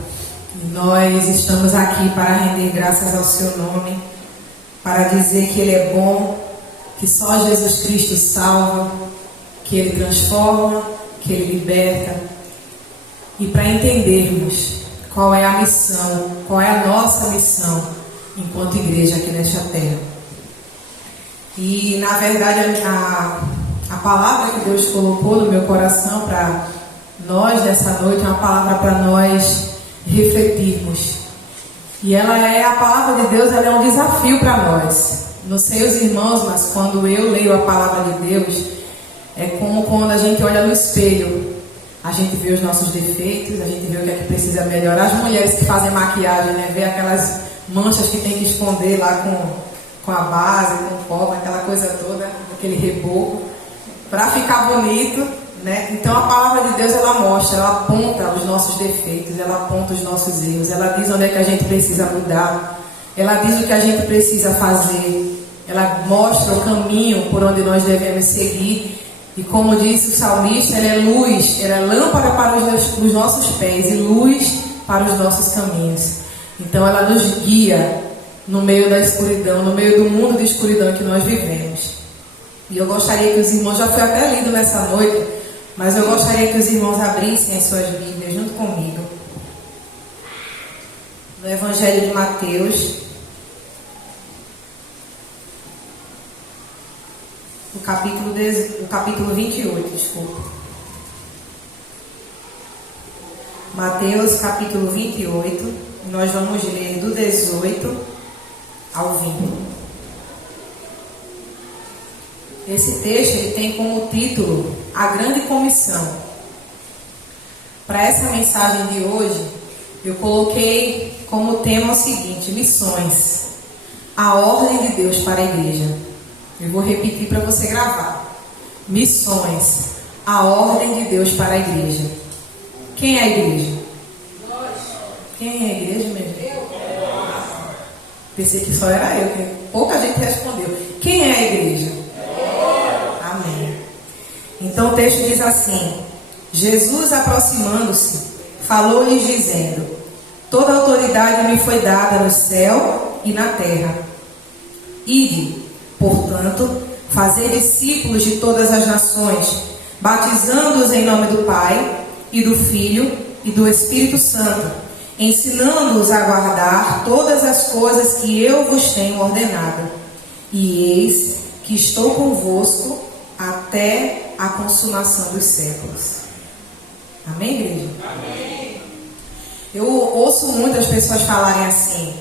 E nós estamos aqui para render graças ao Seu nome, para dizer que Ele é bom, que só Jesus Cristo salva, que Ele transforma, que Ele liberta. E para entendermos qual é a missão, qual é a nossa missão enquanto igreja aqui nesta terra. E na verdade a palavra que Deus colocou no meu coração para nós nessa noite é uma palavra para nós refletirmos. E ela é a palavra de Deus, ela é um desafio para nós. Não sei os irmãos, mas quando eu leio a palavra de Deus, é como quando a gente olha no espelho. A gente vê os nossos defeitos, a gente vê o que é que precisa melhorar. As mulheres que fazem maquiagem, né, vê aquelas manchas que tem que esconder lá com a base, com o pó, aquela coisa toda, aquele reboco, para ficar bonito, né? Então a palavra de Deus, ela mostra, ela aponta os nossos defeitos, ela aponta os nossos erros, ela diz onde é que a gente precisa mudar, ela diz o que a gente precisa fazer, ela mostra o caminho por onde nós devemos seguir. E como disse o salmista, ela é luz, ela é lâmpada para os nossos pés e luz para os nossos caminhos. Então ela nos guia no meio da escuridão, no meio do mundo de escuridão que nós vivemos. E eu gostaria que os irmãos, já foi até lido nessa noite, mas eu gostaria que os irmãos abrissem as suas Bíblias junto comigo. No Evangelho de Mateus, o capítulo 28, desculpa. Mateus, capítulo 28, nós vamos ler do 18 ao 20. Esse texto ele tem como título A Grande Comissão. Para essa mensagem de hoje, eu coloquei como tema o seguinte: missões, a ordem de Deus para a igreja. Eu vou repetir para você gravar. Missões, a ordem de Deus para a igreja. Quem é a igreja? Nós. Quem é a igreja mesmo? Eu. Pensei que só era eu, que pouca gente respondeu. Quem é a igreja? Eu. Amém. Então o texto diz assim: Jesus, aproximando-se, falou-lhes dizendo: toda autoridade me foi dada no céu e na terra. Ide, portanto, fazei discípulos de todas as nações, batizando-os em nome do Pai, e do Filho, e do Espírito Santo, ensinando-os a guardar todas as coisas que eu vos tenho ordenado. E eis que estou convosco até a consumação dos séculos. Amém, igreja? Amém. Eu ouço muitas pessoas falarem assim,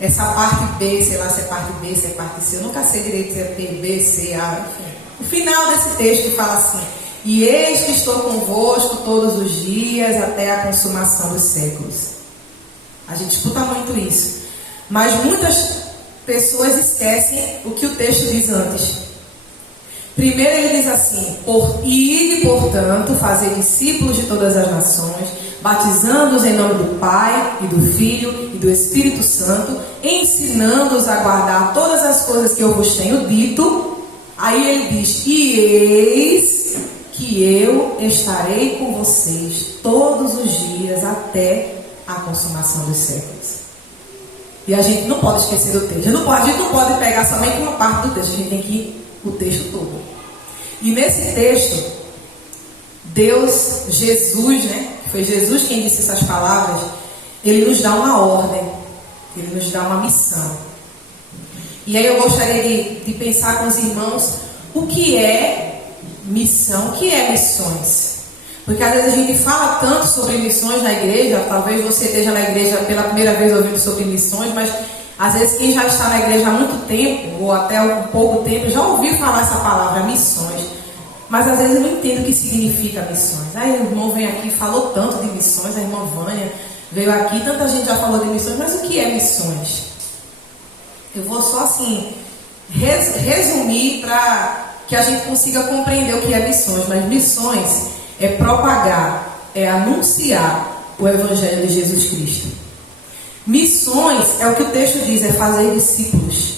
essa parte B, sei lá se é parte B, se é parte C, eu nunca sei direito se é P, B, C, A, enfim. O final desse texto fala assim: e eis que estou convosco todos os dias até a consumação dos séculos. A gente escuta muito isso, mas muitas pessoas esquecem o que o texto diz antes. Primeiro ele diz assim: ide, portanto, fazer discípulos de todas as nações, batizando-os em nome do Pai, e do Filho, e do Espírito Santo, ensinando-os a guardar todas as coisas que eu vos tenho dito. Aí ele diz: e eis que eu estarei com vocês todos os dias até a consumação dos séculos. E a gente não pode esquecer do texto. A gente não pode pegar somente uma parte do texto, a gente tem que ir o texto todo. E nesse texto, Deus, Jesus, né? Foi Jesus quem disse essas palavras. Ele nos dá uma ordem, ele nos dá uma missão. E aí eu gostaria de pensar com os irmãos o que é missão, o que é missões. Porque às vezes a gente fala tanto sobre missões na igreja, talvez você esteja na igreja pela primeira vez ouvindo sobre missões, mas às vezes quem já está na igreja há muito tempo, ou até um pouco tempo, já ouviu falar essa palavra, missões. Mas às vezes eu não entendo o que significa missões. Aí o irmão vem aqui e falou tanto de missões, a irmã Vânia veio aqui, tanta gente já falou de missões, mas o que é missões? Eu vou só assim resumir para que a gente consiga compreender o que é missões. Mas missões é propagar, é anunciar o Evangelho de Jesus Cristo. Missões é o que o texto diz, é fazer discípulos,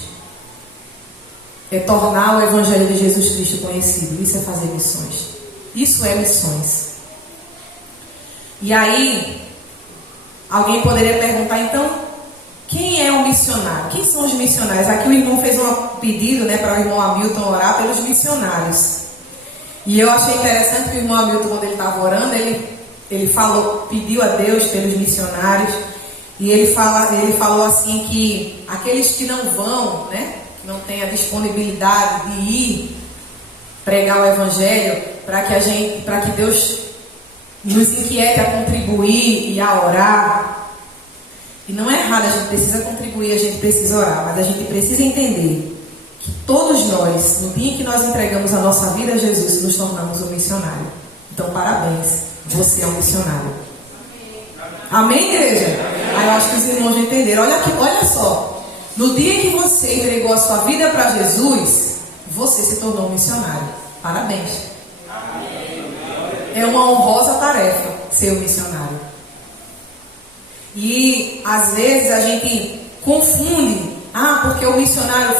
é tornar o Evangelho de Jesus Cristo conhecido. Isso é fazer missões. Isso é missões. E aí alguém poderia perguntar, então, quem é o missionário? Quem são os missionários? Aqui o irmão fez um pedido, né, para o irmão Hamilton orar pelos missionários. E eu achei interessante que o irmão Hamilton, quando ele estava orando, ele falou, pediu a Deus pelos missionários. E ele falou assim que aqueles que não vão, né, que não têm a disponibilidade de ir pregar o Evangelho, para que Deus nos inquiete a contribuir e a orar. E não é errado, a gente precisa contribuir, a gente precisa orar, mas a gente precisa entender que todos nós, no dia em que nós entregamos a nossa vida a Jesus, nos tornamos um missionário. Então, parabéns, você é um missionário. Amém, igreja? Aí eu acho que os irmãos já entenderam. Olha só. No dia que você entregou a sua vida para Jesus, você se tornou um missionário. Parabéns. É uma honrosa tarefa ser um missionário. E às vezes a gente confunde. Porque o missionário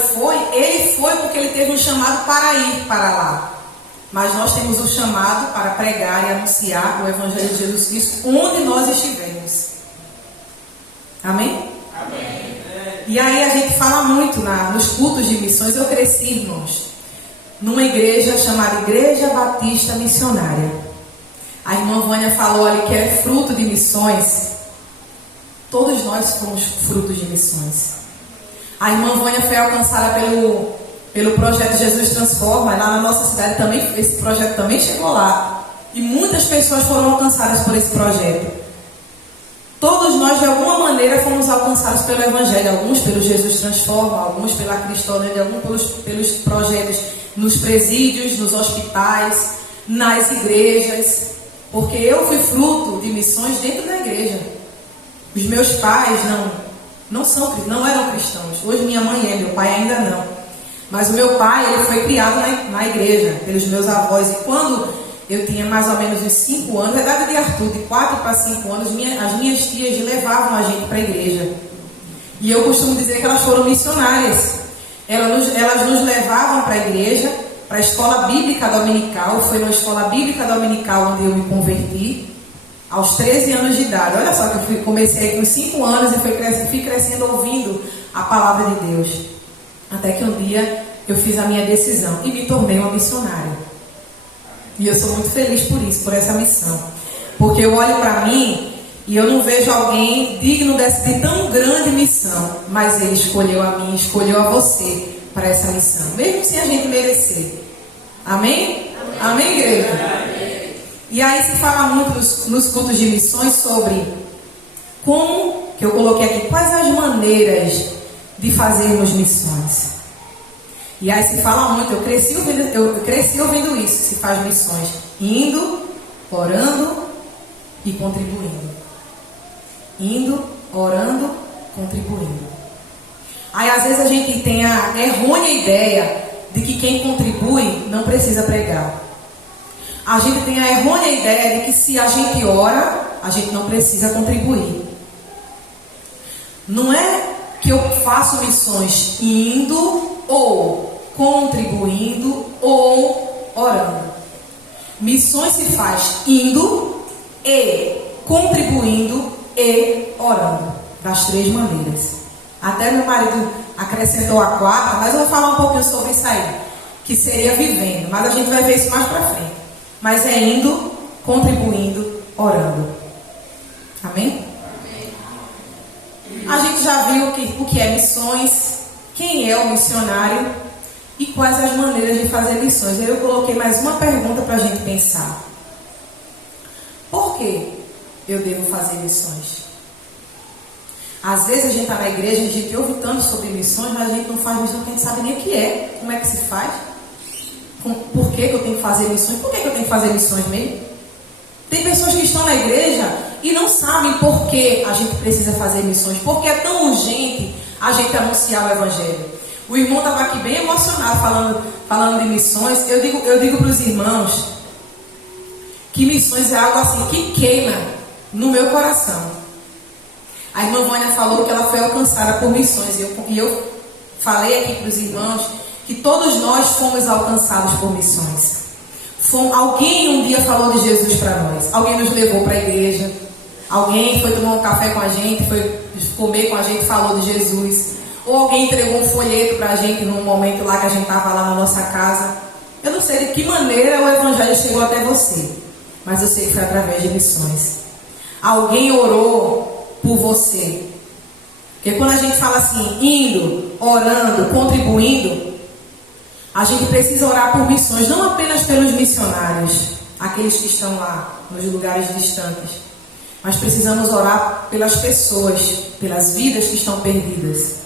ele foi porque ele teve um chamado para ir para lá. Mas nós temos um chamado para pregar e anunciar o Evangelho de Jesus Cristo onde nós estivermos. Amém? Amém. E aí a gente fala muito nos cultos de missões. Eu cresci, irmãos, numa igreja chamada Igreja Batista Missionária. A irmã Vânia falou ali que é fruto de missões. Todos nós fomos frutos de missões. A irmã Vânia foi alcançada pelo projeto Jesus Transforma. Lá na nossa cidade também, esse projeto também chegou lá. E muitas pessoas foram alcançadas por esse projeto. Todos nós, de alguma maneira, fomos alcançados pelo Evangelho. Alguns pelo Jesus Transforma, alguns pela Cristolândia, alguns pelos projetos nos presídios, nos hospitais, nas igrejas. Porque eu fui fruto de missões dentro da igreja. Os meus pais não eram cristãos. Hoje minha mãe é, meu pai ainda não. Mas o meu pai, ele foi criado na igreja, pelos meus avós. E quando eu tinha mais ou menos uns 5 anos, a idade de Arthur, de 4 para 5 anos, as minhas tias levavam a gente para a igreja. E eu costumo dizer que elas foram missionárias. Elas nos levavam para a igreja, para a escola bíblica dominical. Foi na escola bíblica dominical onde eu me converti, aos 13 anos de idade. Olha só que eu comecei com 5 anos e fui crescendo ouvindo a palavra de Deus. Até que um dia eu fiz a minha decisão e me tornei uma missionária. E eu sou muito feliz por isso, por essa missão. Porque eu olho para mim e eu não vejo alguém digno de tão grande missão. Mas Ele escolheu a mim, escolheu a você para essa missão. Mesmo sem a gente merecer. Amém? Amém, igreja? Amém. E aí se fala muito nos cultos de missões sobre como, que eu coloquei aqui, quais as maneiras de fazermos missões. E aí se fala muito, eu cresci ouvindo isso, se faz missões, indo, orando e contribuindo. Indo, orando, contribuindo. Aí às vezes a gente tem a errônea ideia de que quem contribui não precisa pregar. A gente tem a errônea ideia de que se a gente ora, a gente não precisa contribuir. Não é que eu faço missões indo ou contribuindo ou orando. Missões se faz indo e contribuindo e orando. Das 3 maneiras. Até meu marido acrescentou a 4ª, mas eu vou falar um pouquinho sobre isso aí, que seria vivendo. Mas a gente vai ver isso mais pra frente. Mas é indo, contribuindo, orando. Amém? A gente já viu o que é missões, quem é o missionário e quais as maneiras de fazer missões. Eu coloquei mais uma pergunta para a gente pensar. Por que eu devo fazer missões? Às vezes a gente está na igreja, a gente ouve tanto sobre missões, mas a gente não faz missões porque a gente sabe nem o que é, como é que se faz. Por que eu tenho que fazer missões? Por que eu tenho que fazer missões mesmo? Tem pessoas que estão na igreja e não sabem por que a gente precisa fazer missões. Porque é tão urgente a gente anunciar o Evangelho. O irmão estava aqui bem emocionado falando de missões. Eu digo para os irmãos que missões é algo assim que queima no meu coração. A irmã Vânia falou que ela foi alcançada por missões. E eu falei aqui para os irmãos que todos nós fomos alcançados por missões. Alguém um dia falou de Jesus para nós. Alguém nos levou para a igreja. Alguém foi tomar um café com a gente, foi comer com a gente, falou de Jesus. Ou alguém entregou um folheto para a gente num momento lá que a gente estava lá na nossa casa. Eu não sei de que maneira o Evangelho chegou até você, mas eu sei que foi através de missões. Alguém orou por você. Porque quando a gente fala assim, indo, orando, contribuindo, a gente precisa orar por missões, não apenas pelos missionários, aqueles que estão lá nos lugares distantes, mas precisamos orar pelas pessoas, pelas vidas que estão perdidas,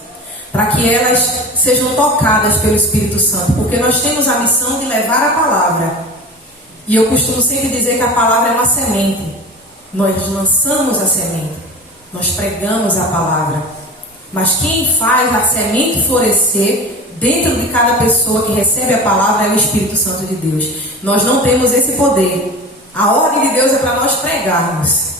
para que elas sejam tocadas pelo Espírito Santo, porque nós temos a missão de levar a palavra. E eu costumo sempre dizer que a palavra é uma semente. Nós lançamos a semente. nós pregamos a palavra. Mas quem faz a semente florescer dentro de cada pessoa que recebe a palavra é o Espírito Santo de Deus. Nós não temos esse poder. A ordem de Deus é para nós pregarmos.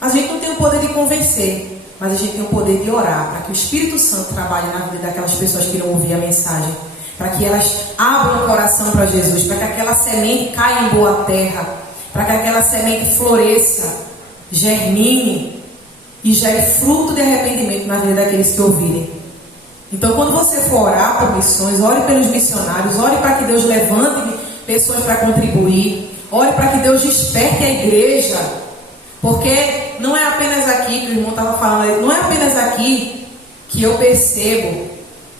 Mas a gente não tem o poder de convencer, mas a gente tem o poder de orar, para que o Espírito Santo trabalhe na vida daquelas pessoas que irão ouvir a mensagem, para que elas abram o coração para Jesus, para que aquela semente caia em boa terra, para que aquela semente floresça, germine e gere fruto de arrependimento na vida daqueles que ouvirem. Então, quando você for orar por missões, ore pelos missionários, ore para que Deus levante pessoas para contribuir, ore para que Deus desperte a igreja, porque não é apenas aqui, que o irmão estava falando, não é apenas aqui que eu percebo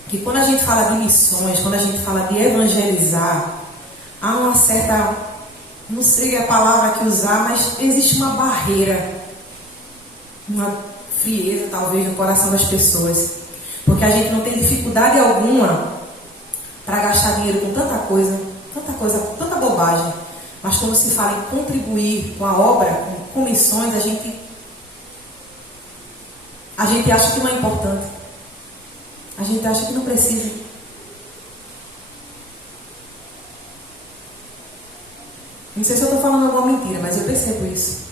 que quando a gente fala de missões, quando a gente fala de evangelizar, há uma certa, não sei a palavra que usar, mas existe uma barreira, uma frieza talvez no coração das pessoas, porque a gente não tem dificuldade alguma para gastar dinheiro com tanta coisa, tanta bobagem. Mas quando se fala em contribuir com a obra, com missões, a gente acha que não é importante. A gente acha que não precisa. Não sei se eu estou falando alguma mentira, mas eu percebo isso.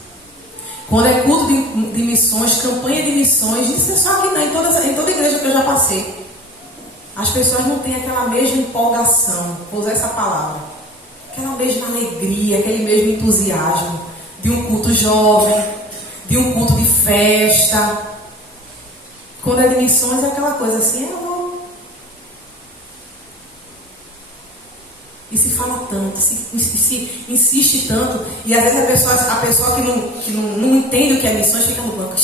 Quando é culto de missões, campanha de missões, isso é só aqui não, em toda igreja que eu já passei. As pessoas não têm aquela mesma empolgação, vou usar essa palavra, aquela mesma alegria, aquele mesmo entusiasmo de um culto jovem, de um culto de festa. Quando é de missões é aquela coisa assim, e se fala tanto, se insiste tanto, e às vezes a pessoa que não entende o que é missões fica no banco.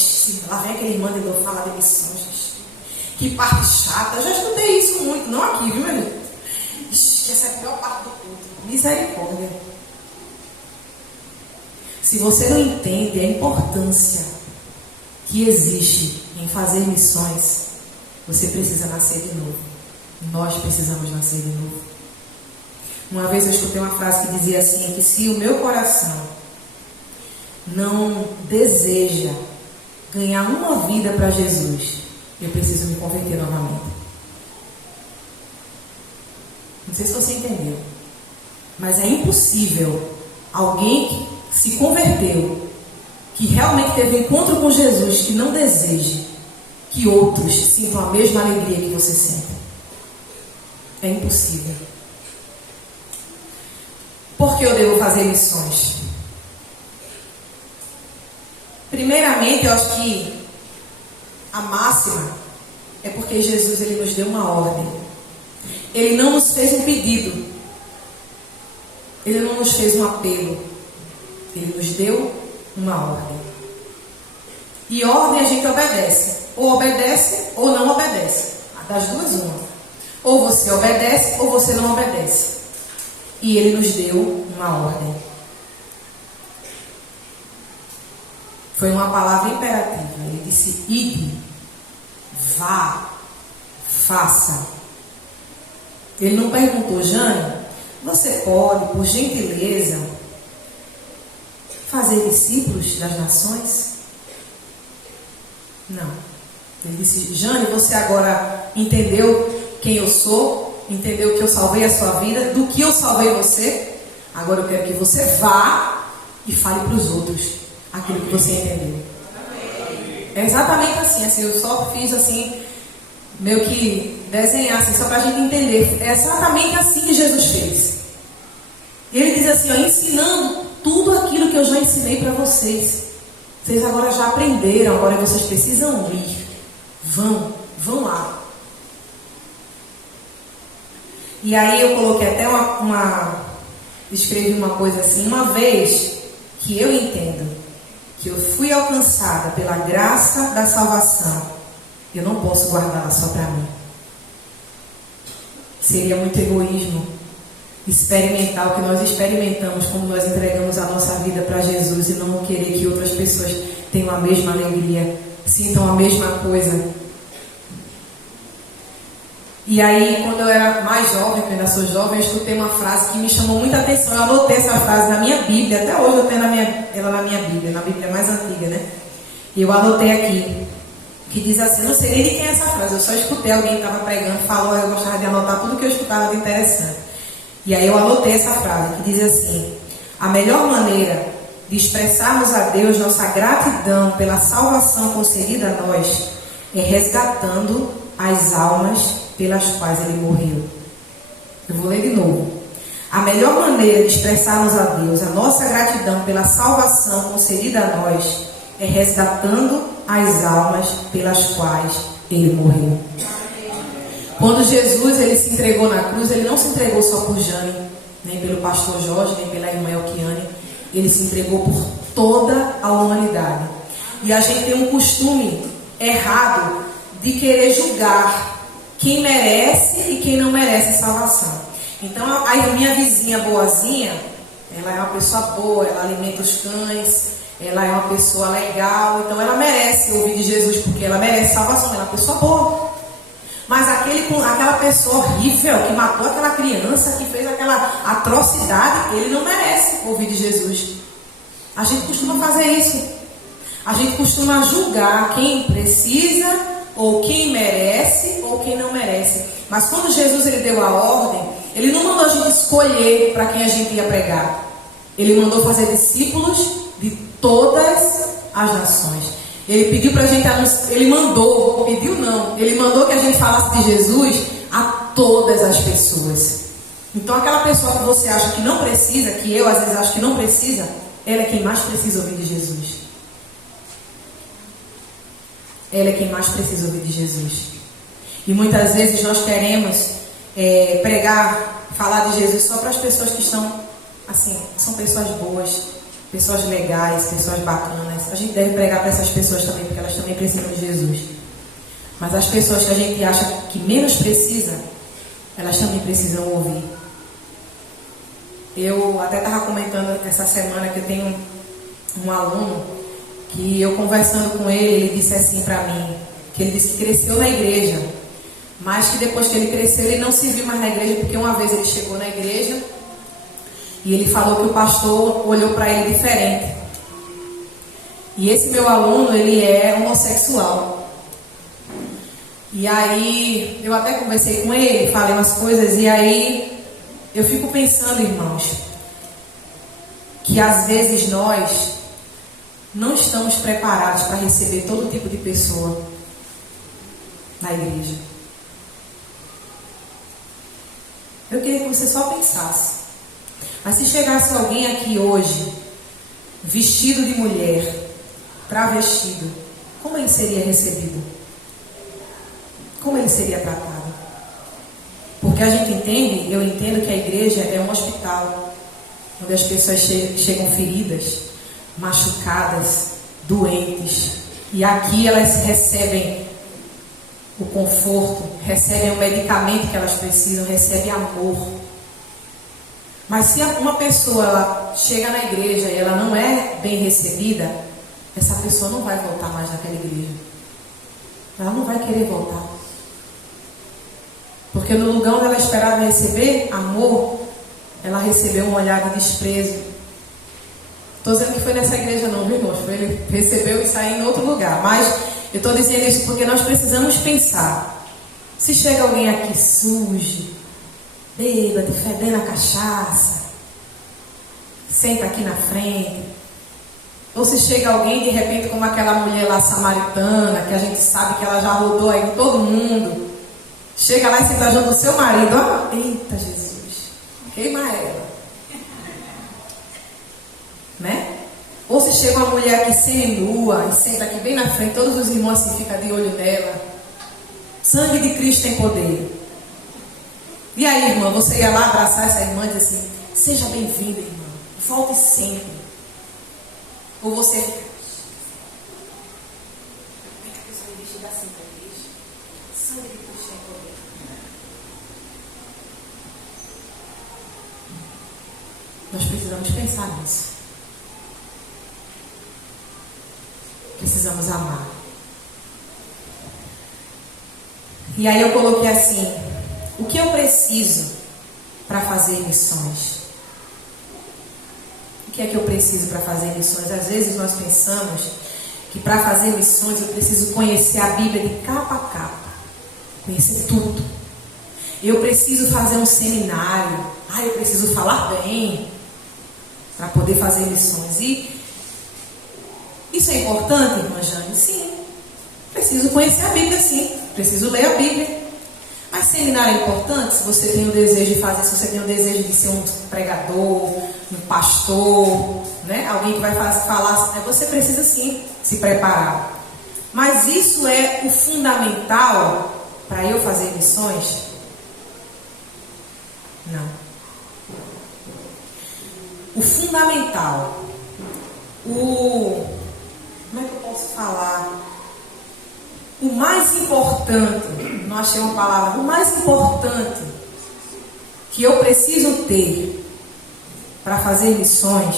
Lá vem aquele irmão de novo falar de missões. Que parte chata. Eu já escutei isso muito, não aqui, viu, meu amigo? Essa é a pior parte do culto. Misericórdia. Se você não entende a importância que existe em fazer missões, você precisa nascer de novo. Nós precisamos nascer de novo. Uma vez eu escutei uma frase que dizia assim, que se o meu coração não deseja ganhar uma vida para Jesus, eu preciso me converter novamente. Não sei se você entendeu, mas é impossível alguém que se converteu, que realmente teve um encontro com Jesus, que não deseje que outros sintam a mesma alegria que você sente. É impossível. Por que eu devo fazer missões? Primeiramente, eu acho que a máxima é porque Jesus ele nos deu uma ordem. Ele não nos fez um pedido. Ele não nos fez um apelo. Ele nos deu uma ordem. E ordem a gente obedece. Ou obedece ou não obedece. Das duas, uma. Ou você obedece ou você não obedece. E ele nos deu uma ordem. Foi uma palavra imperativa. Ele disse: ide, vá, faça. Ele não perguntou: Jane, você pode, por gentileza, fazer discípulos das nações? Não. Ele disse: Jane, você agora entendeu quem eu sou? Entendeu que eu salvei a sua vida? Do que eu salvei você? Agora eu quero que você vá e fale para os outros aquilo que você entendeu. É exatamente assim, eu só fiz assim, meio que desenhar assim, só para a gente entender. É exatamente assim que Jesus fez. Ele diz assim, ensinando tudo aquilo que eu já ensinei para vocês. Vocês agora já aprenderam, agora vocês precisam ir. Vão lá. E aí eu coloquei até escrevi uma coisa assim: uma vez que eu entendo que eu fui alcançada pela graça da salvação, eu não posso guardá-la só para mim. Seria muito egoísmo experimentar o que nós experimentamos quando nós entregamos a nossa vida para Jesus e não querer que outras pessoas tenham a mesma alegria, sintam a mesma coisa. E aí, quando eu era mais jovem, que eu ainda sou jovem, eu escutei uma frase que me chamou muita atenção. Eu anotei essa frase na minha Bíblia, até hoje eu tenho ela na minha Bíblia, na Bíblia mais antiga, né? E eu anotei aqui, que diz assim, eu não sei nem de quem é essa frase, eu só escutei alguém que estava pregando, falou, eu gostava de anotar tudo que eu escutava de interessante. E aí eu anotei essa frase, que diz assim: a melhor maneira de expressarmos a Deus nossa gratidão pela salvação concedida a nós é resgatando as almas pelas quais Ele morreu. Eu vou ler de novo. A melhor maneira de expressarmos a Deus a nossa gratidão pela salvação concedida a nós é resgatando as almas pelas quais Ele morreu. Quando Jesus ele se entregou na cruz, Ele não se entregou só por Jane, nem pelo pastor Jorge, nem pela irmã Elquiane. Ele se entregou por toda a humanidade. E a gente tem um costume errado de querer julgar quem merece e quem não merece salvação. Então a minha vizinha boazinha, ela é uma pessoa boa, ela alimenta os cães, ela é uma pessoa legal, então ela merece ouvir de Jesus, porque ela merece salvação, ela é uma pessoa boa. Mas aquela pessoa horrível que matou aquela criança, que fez aquela atrocidade, ele não merece ouvir de Jesus. A gente costuma fazer isso. A gente costuma julgar quem precisa, ou quem merece, ou quem não merece. Mas quando Jesus ele deu a ordem, Ele não mandou a gente escolher para quem a gente ia pregar. Ele mandou fazer discípulos de todas as nações. Ele pediu para a gente anunciar, Ele mandou que a gente falasse de Jesus a todas as pessoas. Então aquela pessoa que você acha que não precisa, que eu às vezes acho que não precisa, ela é quem mais precisa ouvir de Jesus. Ela é quem mais precisa ouvir de Jesus. E muitas vezes nós queremos pregar, falar de Jesus só para as pessoas que estão, assim, são pessoas boas, pessoas legais, pessoas bacanas. A gente deve pregar para essas pessoas também, porque elas também precisam de Jesus. Mas as pessoas que a gente acha que menos precisa, elas também precisam ouvir. Eu até estava comentando essa semana que eu tenho um aluno que eu conversando com ele disse assim para mim, que ele disse que cresceu na igreja, mas que depois que ele cresceu, ele não se viu mais na igreja, porque uma vez ele chegou na igreja e ele falou que o pastor olhou para ele diferente. E esse meu aluno, ele é homossexual. E aí, eu até conversei com ele, falei umas coisas, e aí eu fico pensando, irmãos, que às vezes nós não estamos preparados para receber todo tipo de pessoa na igreja. Eu queria que você só pensasse. Mas se chegasse alguém aqui hoje, vestido de mulher, travestido, como ele seria recebido? Como ele seria tratado? Porque a gente entende, eu entendo que a igreja é um hospital, onde as pessoas chegam feridas, machucadas, doentes, e aqui elas recebem o conforto, recebem o medicamento que elas precisam, recebem amor. Mas se uma pessoa ela chega na igreja e ela não é bem recebida, essa pessoa não vai voltar mais naquela igreja. Ela não vai querer voltar. Porque no lugar onde ela esperava receber amor, ela recebeu um olhar de desprezo. Estou dizendo que foi nessa igreja não, viu, irmãos? Ele recebeu e saiu em outro lugar. Mas eu estou dizendo isso porque nós precisamos pensar. Se chega alguém aqui sujo, bêbado, fedendo a cachaça, senta aqui na frente. Ou se chega alguém de repente como aquela mulher lá samaritana, que a gente sabe que ela já rodou aí com todo mundo. Chega lá e senta junto do seu marido, ó, eita Jesus, queima ela. Né? Ou se chega uma mulher aqui semi-nua e senta aqui bem na frente, todos os irmãos assim ficam de olho nela. Sangue de Cristo tem poder. E aí, irmã, você ia lá abraçar essa irmã e dizer assim, seja bem-vinda, irmã, volte sempre. Ou você fica, como é que a pessoa me deixa assim para a igreja? Sangue de Cristo tem poder. Nós precisamos pensar nisso. Precisamos amar. E aí eu coloquei assim, o que eu preciso para fazer missões? O que é que eu preciso para fazer missões? Às vezes nós pensamos que para fazer missões eu preciso conhecer a Bíblia de capa a capa, conhecer tudo. Eu preciso fazer um seminário, eu preciso falar bem para poder fazer missões. E isso é importante, irmã Jane? Sim. Preciso conhecer a Bíblia, sim. Preciso ler a Bíblia. Mas seminário é importante se você tem o desejo de fazer, se você tem o desejo de ser um pregador, um pastor, né? Alguém que vai falar, você precisa sim se preparar. Mas isso é o fundamental para eu fazer missões? Não. O fundamental, como é que eu posso falar? O mais importante, não achei uma palavra, o mais importante que eu preciso ter para fazer missões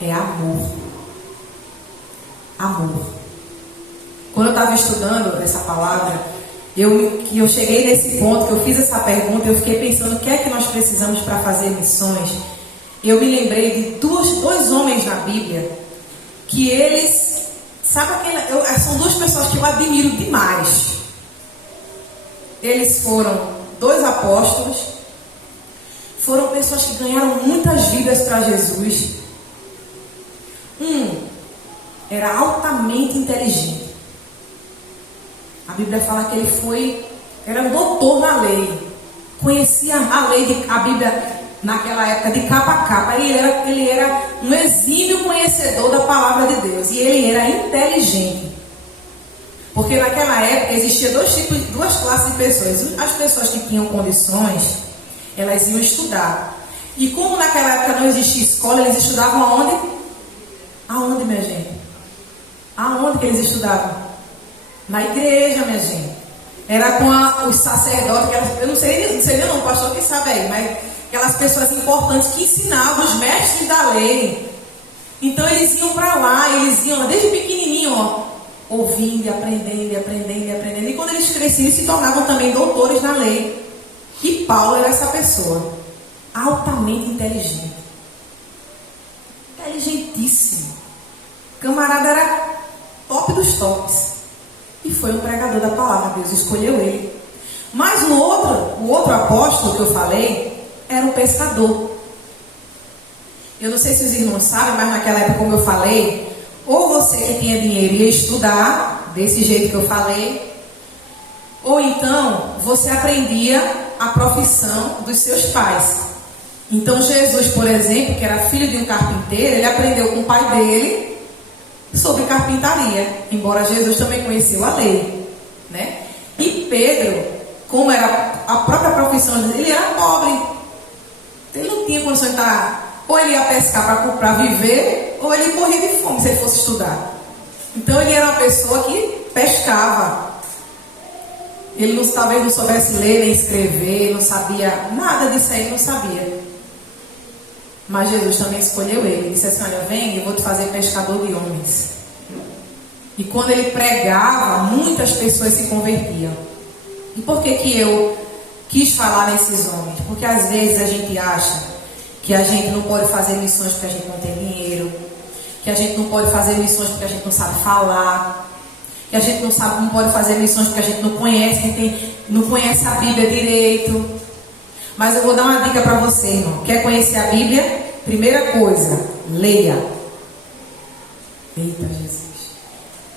é amor. Amor. Quando eu estava estudando essa palavra, que eu cheguei nesse ponto, que eu fiz essa pergunta, eu fiquei pensando o que é que nós precisamos para fazer missões. Eu me lembrei de dois homens na Bíblia que eles... são duas pessoas que eu admiro demais. Eles foram 2 apóstolos, foram pessoas que ganharam muitas vidas para Jesus. Um era altamente inteligente. A Bíblia fala que ele era um doutor na lei, conhecia a lei, a Bíblia naquela época de capa a capa. Ele era um exímio conhecedor da palavra de Deus, e ele era inteligente, porque naquela época existia duas classes de pessoas. As pessoas que tinham condições, elas iam estudar, e como naquela época não existia escola, eles estudavam aonde, minha gente? Aonde que eles estudavam? Na igreja, minha gente. Era com os sacerdotes, eu não sei não, o pastor que sabe aí, mas aquelas pessoas importantes que ensinavam, os mestres da lei. Então eles iam para lá, eles iam desde pequenininho, ouvindo e aprendendo, e aprendendo, e aprendendo. E quando eles cresciam, eles se tornavam também doutores na lei. E Paulo era essa pessoa, altamente inteligente. Inteligentíssimo. O camarada era top dos tops. E foi um pregador da palavra, Deus escolheu ele. Mas o outro apóstolo que eu falei era um pescador. Eu não sei se os irmãos sabem, mas naquela época, como eu falei, ou você que tinha dinheiro ia estudar, desse jeito que eu falei, ou então você aprendia a profissão dos seus pais. Então Jesus, por exemplo, que era filho de um carpinteiro, ele aprendeu com o pai dele sobre carpintaria, embora Jesus também conheceu a lei, né? E Pedro, como era a própria profissão dele, ele era pobre. Ele não tinha condição de estar, ou ele ia pescar para viver, ou ele morria de fome se ele fosse estudar. Então ele era uma pessoa que pescava. Ele talvez não soubesse ler nem escrever, não sabia nada disso aí, não sabia. Mas Jesus também escolheu ele. Ele disse assim: olha, vem, eu vou te fazer pescador de homens. E quando ele pregava, muitas pessoas se convertiam. E por que eu quis falar nesses homens? Porque às vezes a gente acha que a gente não pode fazer missões porque a gente não tem dinheiro, que a gente não pode fazer missões porque a gente não sabe falar, que a gente não pode fazer missões porque a gente não conhece a Bíblia direito. Mas eu vou dar uma dica para você, irmão. Quer conhecer a Bíblia? Primeira coisa, leia. Eita Jesus.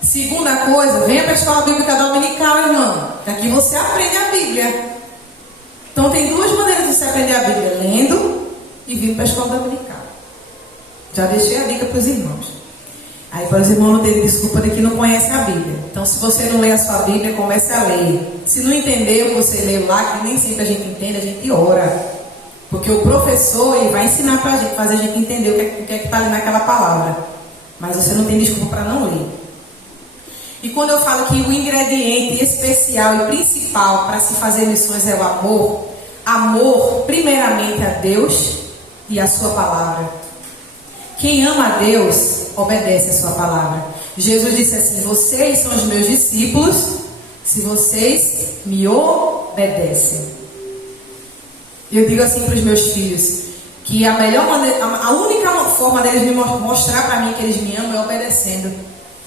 Segunda coisa, venha para a escola bíblica dominical, irmão. Aqui você aprende a Bíblia. Então tem 2 maneiras de você aprender a Bíblia: lendo e vindo para a escola dominical. Já deixei a dica para os irmãos. Aí para os irmãos não terem desculpa de que não conhecem a Bíblia. Então se você não lê a sua Bíblia, comece a ler. Se não entender o que você leu lá, que nem sempre a gente entende, a gente ora. Porque o professor, ele vai ensinar para a gente, fazer a gente entender o que é que está ali naquela palavra. Mas você não tem desculpa para não ler. E quando eu falo que o ingrediente especial e principal para se fazer missões é o amor, amor primeiramente a Deus e a sua palavra. Quem ama a Deus, obedece a sua palavra. Jesus disse assim: vocês são os meus discípulos se vocês me obedecem. Eu digo assim para os meus filhos, que a melhor maneira, a única forma deles me mostrar para mim que eles me amam é obedecendo.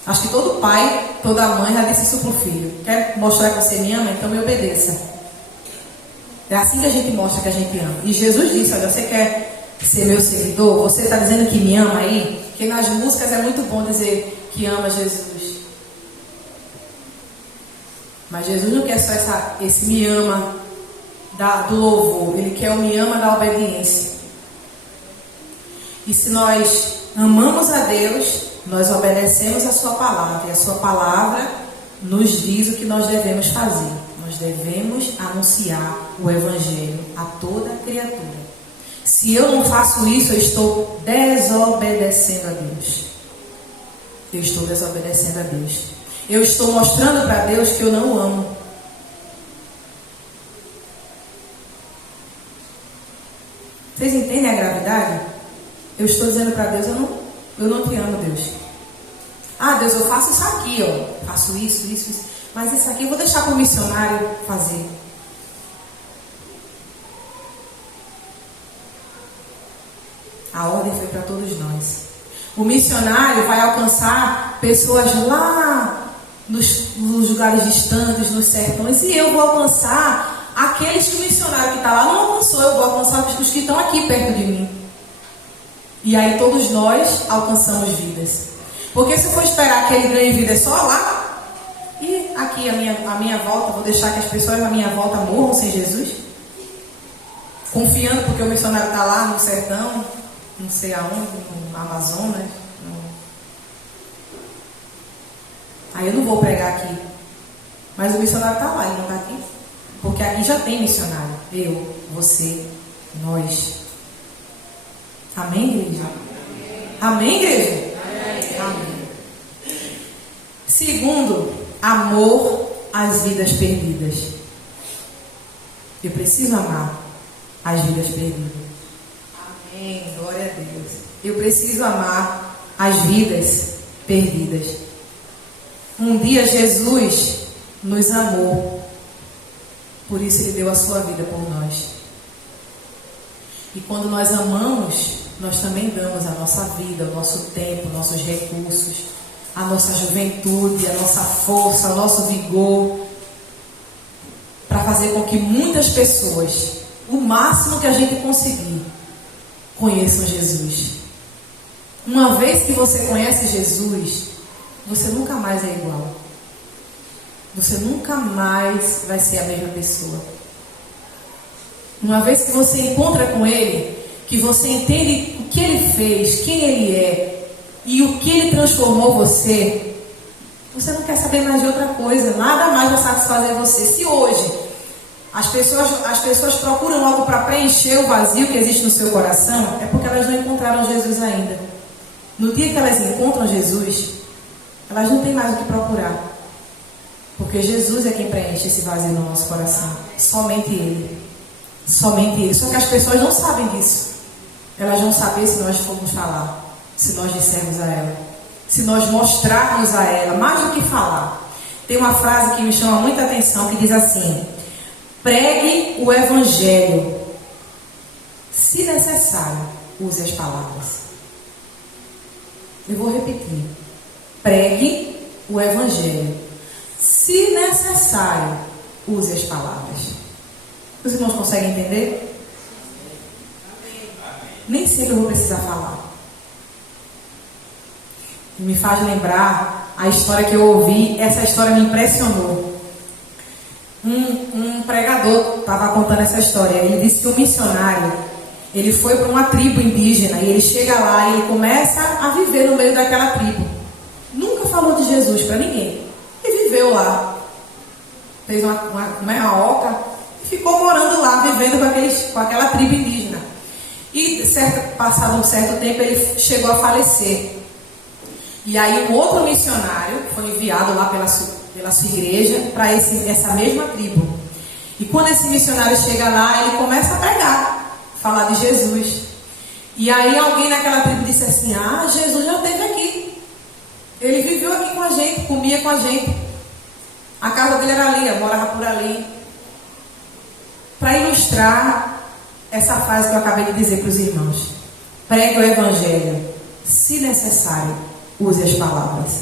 Acho que todo pai, toda mãe já disse isso pro filho. Quer mostrar que você me ama? Então me obedeça. É assim que a gente mostra que a gente ama. E Jesus disse, olha, você quer ser meu seguidor? Você está dizendo que me ama aí? Porque nas músicas é muito bom dizer que ama Jesus. Mas Jesus não quer só esse me ama do louvor. Ele quer o me ama da obediência. E se nós amamos a Deus, nós obedecemos a sua palavra. E a sua palavra nos diz o que nós devemos fazer. Nós devemos anunciar o Evangelho a toda criatura. Se eu não faço isso, eu estou desobedecendo a Deus. Eu estou desobedecendo a Deus. Eu estou mostrando para Deus que eu não o amo. Vocês entendem a gravidade? Eu estou dizendo para Deus, eu não te amo, Deus. Ah, Deus, eu faço isso aqui, ó. Faço isso. Mas isso aqui eu vou deixar para o missionário fazer. A ordem foi para todos nós. O missionário vai alcançar pessoas lá nos lugares distantes, nos sertões, e eu vou alcançar aqueles que o missionário que está lá não alcançou. Eu vou alcançar os que estão aqui perto de mim. E aí todos nós alcançamos vidas. Porque se eu for esperar que ele ganhe vida só lá, e aqui a minha volta, vou deixar que as pessoas à minha volta morram sem Jesus? Confiando porque o missionário está lá no sertão, não sei aonde, no Amazonas. Aí eu não vou pregar aqui. Mas o missionário está lá, ele não está aqui. Porque aqui já tem missionário. Eu, você, nós. Amém, igreja? Amém, igreja? Amém. Segundo, amor às vidas perdidas. Eu preciso amar as vidas perdidas. Amém, glória a Deus. Eu preciso amar as vidas perdidas. Um dia Jesus nos amou. Por isso Ele deu a sua vida por nós. E quando nós amamos, nós também damos a nossa vida, o nosso tempo, nossos recursos, a nossa juventude, a nossa força, o nosso vigor, para fazer com que muitas pessoas, o máximo que a gente conseguir, conheçam Jesus. Uma vez que você conhece Jesus, você nunca mais é igual. Você nunca mais vai ser a mesma pessoa. Uma vez que você encontra com Ele, que você entende o que Ele fez, quem Ele é e o que Ele transformou você, você não quer saber mais de outra coisa, nada mais vai satisfazer você. Se hoje as pessoas procuram algo para preencher o vazio que existe no seu coração, é porque elas não encontraram Jesus ainda. No dia que elas encontram Jesus, elas não têm mais o que procurar. Porque Jesus é quem preenche esse vazio no nosso coração. Somente Ele. Somente Ele. Só que as pessoas não sabem disso. Elas vão saber se nós formos falar. Se nós dissermos a ela. Se nós mostrarmos a ela. Mais do que falar. Tem uma frase que me chama muita atenção que diz assim: pregue o Evangelho. Se necessário, use as palavras. Eu vou repetir. Pregue o Evangelho. Se necessário, use as palavras. Os irmãos conseguem entender? Nem sempre eu vou precisar falar. Me faz lembrar a história que eu ouvi. Essa história me impressionou. Um pregador estava contando essa história. Ele disse que um missionário, ele foi para uma tribo indígena e ele chega lá e ele começa a viver no meio daquela tribo. Nunca falou de Jesus para ninguém. E viveu lá. Fez uma oca e ficou morando lá, vivendo com aquela tribo indígena. E passado um certo tempo ele chegou a falecer. E aí um outro missionário foi enviado lá pela sua igreja para essa mesma tribo. E quando esse missionário chega lá, ele começa a pregar, falar de Jesus. E aí alguém naquela tribo disse assim: ah, Jesus já esteve aqui. Ele viveu aqui com a gente, comia com a gente. A casa dele era ali, morava por ali. Para ilustrar essa frase que eu acabei de dizer para os irmãos: pregue o Evangelho. Se necessário, use as palavras.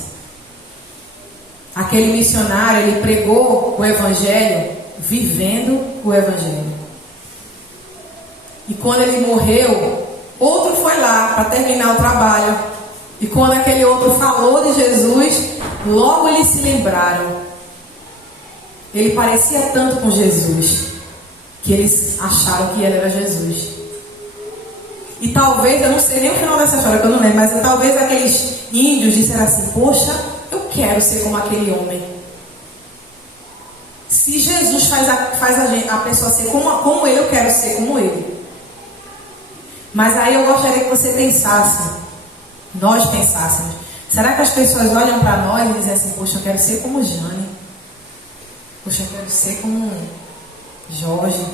aquele missionário, ele pregou o Evangelho, vivendo o Evangelho. E quando ele morreu, outro foi lá para terminar o trabalho. E quando aquele outro falou de Jesus, logo eles se lembraram. Ele parecia tanto com Jesus, que eles acharam que ele era Jesus. E talvez, eu não sei nem o final dessa história, que eu não lembro, mas talvez aqueles índios disseram assim: poxa, eu quero ser como aquele homem. Se Jesus faz a pessoa ser como ele, eu quero ser como ele. Mas aí eu gostaria que você pensasse, nós pensássemos, será que as pessoas olham para nós e dizem assim: poxa, eu quero ser como Jane, poxa, eu quero ser como Jorge,